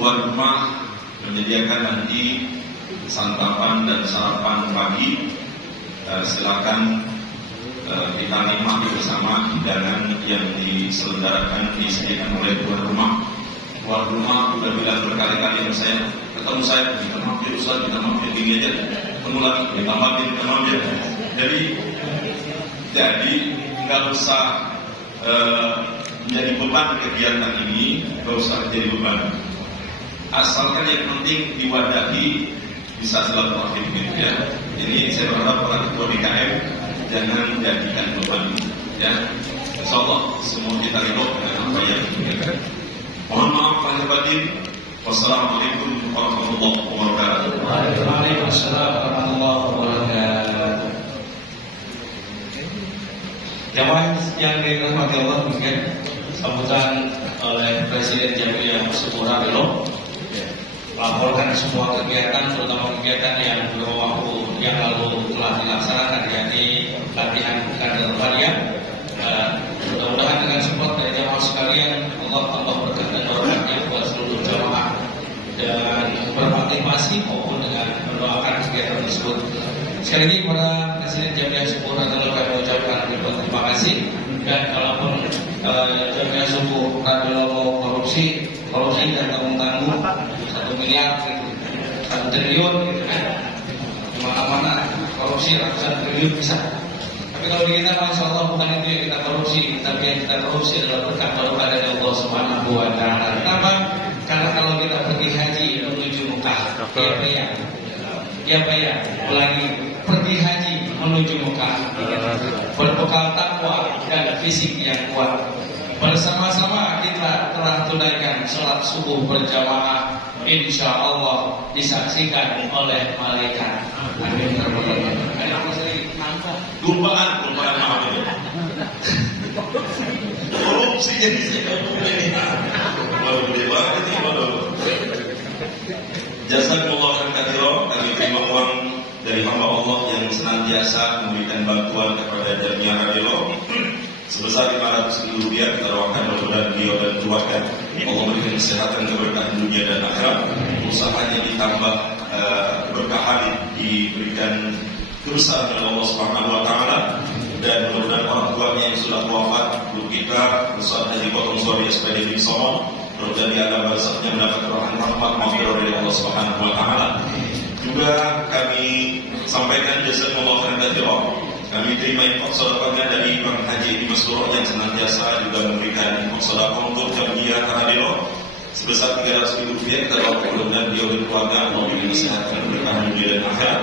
tuan rumah menyediakan nanti santapan dan sarapan pagi. Silakan kita nikmati bersama hidangan yang diselenggarakan disediakan oleh tuan rumah. Tuan rumah sudah bilang berkali-kali sama saya, ketemu saya, kita mampir Ustaz, kita mampir gini aja, ketemu lagi, kita mampir. Jadi nggak usah menjadi beban kegiatan ini, nggak usah menjadi beban. Asalkan yang penting diwadahi, bisa silaturahmi gitu ya. Ini saya berharap para ketua DKM jangan menjadikan beban ya. Insyaallah semua kita ridho dengan apa yang kita. Mohon maaf lahir batin. Wassalamualaikum warahmatullahi wabarakatuh. Waalaikumsalam warahmatullahi wabarakatuh. Jamaah yang dirahmati Allah, mungkin sambutan oleh Presiden Jamiah Sepura Belok melaporkan semua kegiatan, terutama kegiatan yang belum waktu yang lalu telah dilaksanakan, yakni latihan kader Maria. Mudah-mudahan dengan support dari jamaah sekalian, Allah berkati doanya buat seluruh jamaah dan berpartisipasi maupun dengan mendoakan kegiatan tersebut. Sekali lagi para Presiden Jamiah Sepura Belok kami ucapkan terima kasih. Dan kalaupun Jamiah Sepura Belok mau korupsi dan tanggung-tanggung 1 miliar gitu, 1 triliun gitu kan, mana-mana korupsi ratusan triliun bisa. Tapi kalau di kita Masya Allah bukan itu yang kita korupsi, tapi yang kita korupsi adalah berkat kepada Allah Subhanahu wa Ta'ala. Kenapa? Karena kalau kita pergi haji menuju Mekah, ya ulangi, pergi haji menuju Mekah, berbekal takwa dan fisik yang kuat. Bersama-sama kita telah tunaikan sholat subuh berjamaah, insya Allah disaksikan oleh malaikat. Amin. Gumpaan maaf ini. Korupsi jadi ini. Waduh, gede banget ini, waduh. Jazakumullah khairan katsiran. Kami terima uang dari hamba Allah yang senantiasa memberikan bantuan kepada Jamiah Radelo sebesar Rp500.000. Kita doakan mudah-mudahan beliau dan keluarga Allah berikan kesehatan, keberkahan dunia dan akhirat. Usahanya ditambah keberkahan, diberikan kebesaran oleh Allah Subhanahu wa Ta'ala, dan mudah-mudahan orang tuanya yang sudah wafat, guru kita Ustaz Haji Potong Sori SPD di Songon, mudah-mudahan di alam barzaknya mendapat rahmat maghfirah dari Allah Subhanahu wa Ta'ala. Juga kami sampaikan jazakumullah khairan katsiran. Kami terima infak sedekahnya dari Bang Haji Dimas Luro yang senantiasa juga memberikan infak sedekah untuk Jamiah Radelo sebesar Rp300.000. Kita doakan mudah-mudahan beliau dan keluarga Allah memberikan kesehatan, keberkahan dunia dan akhirat.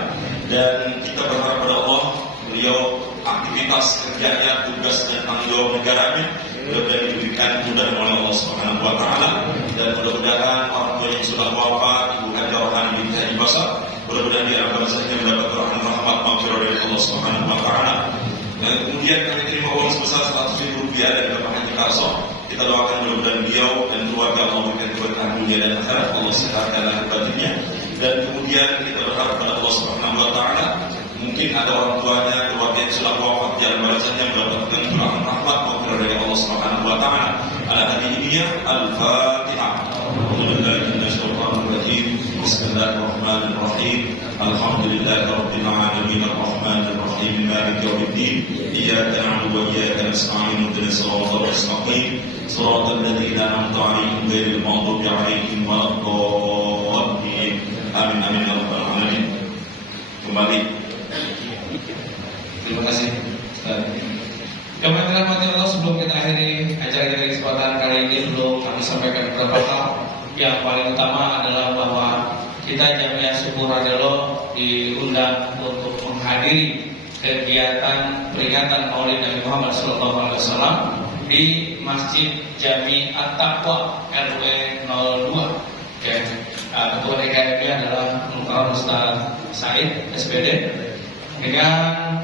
Dan kita berharap pada Allah, beliau aktivitas kerjanya, tugas dan tanggung jawab negaranya mudah-mudahan diberikan mudah oleh Allah Subhanahu wa Ta'ala, dan mudah-mudahan orang tua yang sudah wafat, Ibu Haja Rohani binti Haji Basar, mudah-mudahan di alam barzahnya mendapat rahmat maghfirah dari Allah Subhanahu wa Ta'ala. Dan kemudian kami terima uang sebesar Rp100.000 dari Bapak Haji Karso. Kita doakan mudah-mudahan beliau dan keluarga Allah memberikan keberkahan dunia dan akhirat, Allah sehatkan lahir batinnya. Dan kemudian kita berharap pada Allah Subhanahu wa Ta'ala, mungkin ada orang tuanya, keluarga yang sudah wafat, jalan barzahnya mendapatkan curahan rahmat maghfirah dari Allah Subhanahu wa Ta'ala. Ala hadhihi al-Fatihah. Bismillahirrahmanirrahim. Alhamdulillahirabbil alamin arrahmanir rahim maliki yaumiddin. Iyyaka na'budu wa iyyaka nasta'in ihdinas siratal mustaqim siratal ladzina an'amta 'alaihim ghairil maghdubi 'alaihim waladdallin. Amin amin ya rabbal alamin. Kembali. Terima kasih. Kami dirahmati Allah, sebelum kita akhiri acara kita di kesempatan kali ini, perlu kami sampaikan beberapa hal. Yang paling utama adalah bahwa kita Jamiah Sepura Radelo diundang untuk menghadiri kegiatan peringatan Maulid Nabi Muhammad SAW di Masjid Jami At-Taqwa RW 02. Okay. Ketua DKM adalah Mukarram Ustaz Said SPD, dengan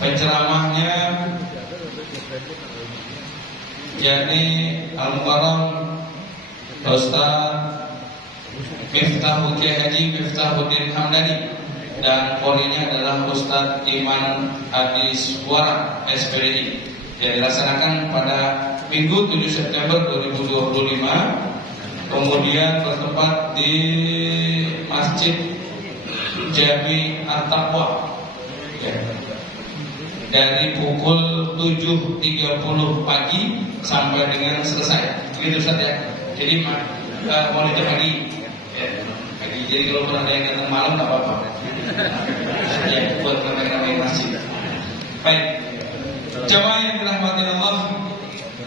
penceramahnya yakni Al-Mukarram Ustaz Miftahuddin Haji Miftahuddin Hamdani, dan polinya adalah Ustaz Iman Adiswara SPDI, yang dilaksanakan pada Minggu 7 September 2025. Kemudian bertempat di Masjid Jami At-Taqwa, ya, dari pukul 7.30 pagi sampai dengan selesai. Begitu Ustaz ya. Jadi maulidnya pagi, ya, pagi. Jadi kalau ada yang datang malam nggak apa-apa. Ya, buat ramai-ramai masjid. Baik, jamaah yang dirahmati Allah,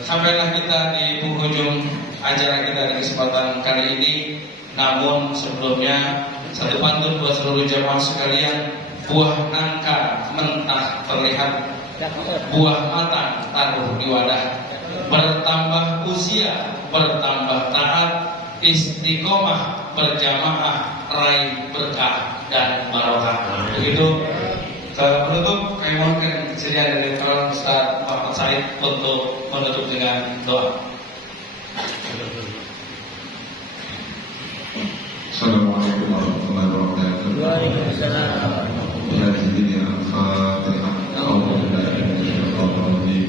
sampailah kita di penghujung acara kita di kesempatan kali ini. Namun sebelumnya, satu pantun buat seluruh jamaah sekalian. Buah nangka mentah terlihat, buah matang taruh di wadah. Bertambah usia, bertambah taat, istiqomah berjamaah raih berkah dan barokah. Begitu. Penutup kami mohonkan kesediaan dari Ustaz Muhammad Said untuk menutup dengan doa. Assalamualaikum warahmatullahi wabarakatuh. Waalaikumsalam.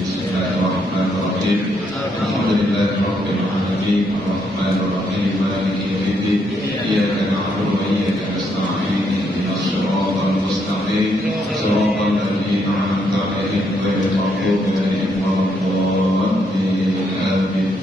Bismillahirrahmanirrahim. Alhamdulillahirabbil alamin. Arrahmanirrahim. Maliki yaumiddin. Iyyaka na'budu wa iyyaka nasta'in. Ihdinas siratal mustaqim. Siratal ladzina an'amta 'alaihim ghairil maghdubi 'alaihim waladdallin. Amin.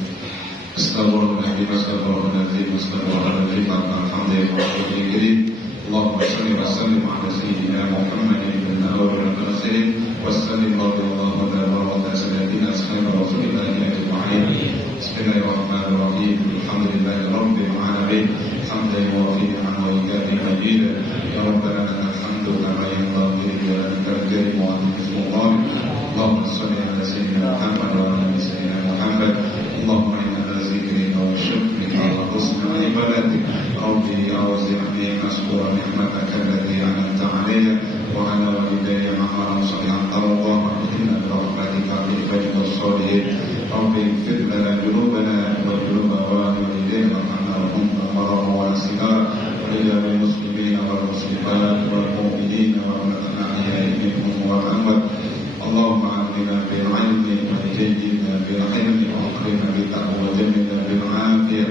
Astagfirullahaladzim, astagfirullahaladzim, astagfirullahaladzim. Alhamdulillahirrahmanirrahim. Allahumma salli wa sallim ala sayyidina Muhammadin bin awwal wal akhirin wa sallim radhiyallahu ta'ala wa ta'ala ashabi rasulillahi ajma'in. Bismillahirrahmanirrahim. Alhamdulillahirabbil alamin. Hamdan yuwafi ni'amahu wa yukafi majidah. Ya Rabbana lakal hamdu kama yanbaghi li jalalika al-karim wa 'azimi sultanik. Allahumma salli ala sayyidina Muhammad wa ala ali sayyidina Muhammad. Allahumma ذكرك وشكرك وحسن عبادتك ربي أوزعني أن أشكر نعمتك التي أنعمت علي وعلى والدي عملا صالحا ترضاه وأدخلنا برحمتك في عبادك الصالحين ربي اغفر لنا ذنوبنا وذنوب والدينا وارحمنا وارحمنا مرضى والصغار ورجال المسلمين والمسلمات والمؤمنين والأحياء منهم والأموات اللهم علمنا بالعلم وزينا بالحلم واكرمنا بالتقوى وجملنا بالعافيه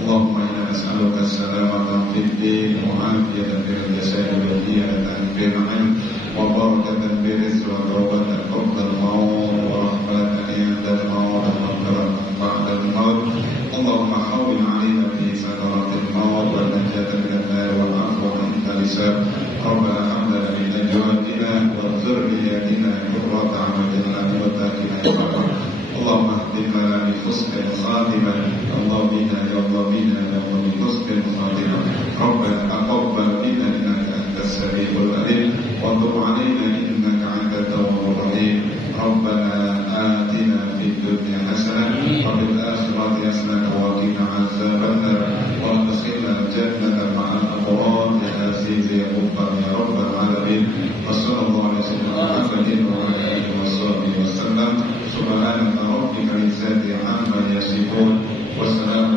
اللهم انا نسالك السلامه في الدين وعافيه في الجسد وزياده في العلم وبركه في الرزق وتوبه قبل الموت ورحمه عند الموت ومغفره بعد الموت اللهم حول علينا في سكرات الموت والنجاه من النار والعفو عند الحساب ربنا هب لنا من ازواجنا وذرياتنا قرة أعين واتقنا إماما اللهم اهدنا بحسن الخاتمة الله بنا يا الله بنا يا الله بحسن الخاتمة ربنا تقبل منا إنك أنت السميع العليم وتب علينا إنك أنت التواب الرحيم ربنا آتنا في الدنيا حسنة وفي الآخرة حسنة وقنا عذاب النار وادخلنا الجنة مع الأبرار يا عزيز يا غفار يا رب العالمين وصلى الله على سيدنا محمد وعلى آله وصحبه وسلم سبحان ربك العزة عما يصفون وسلام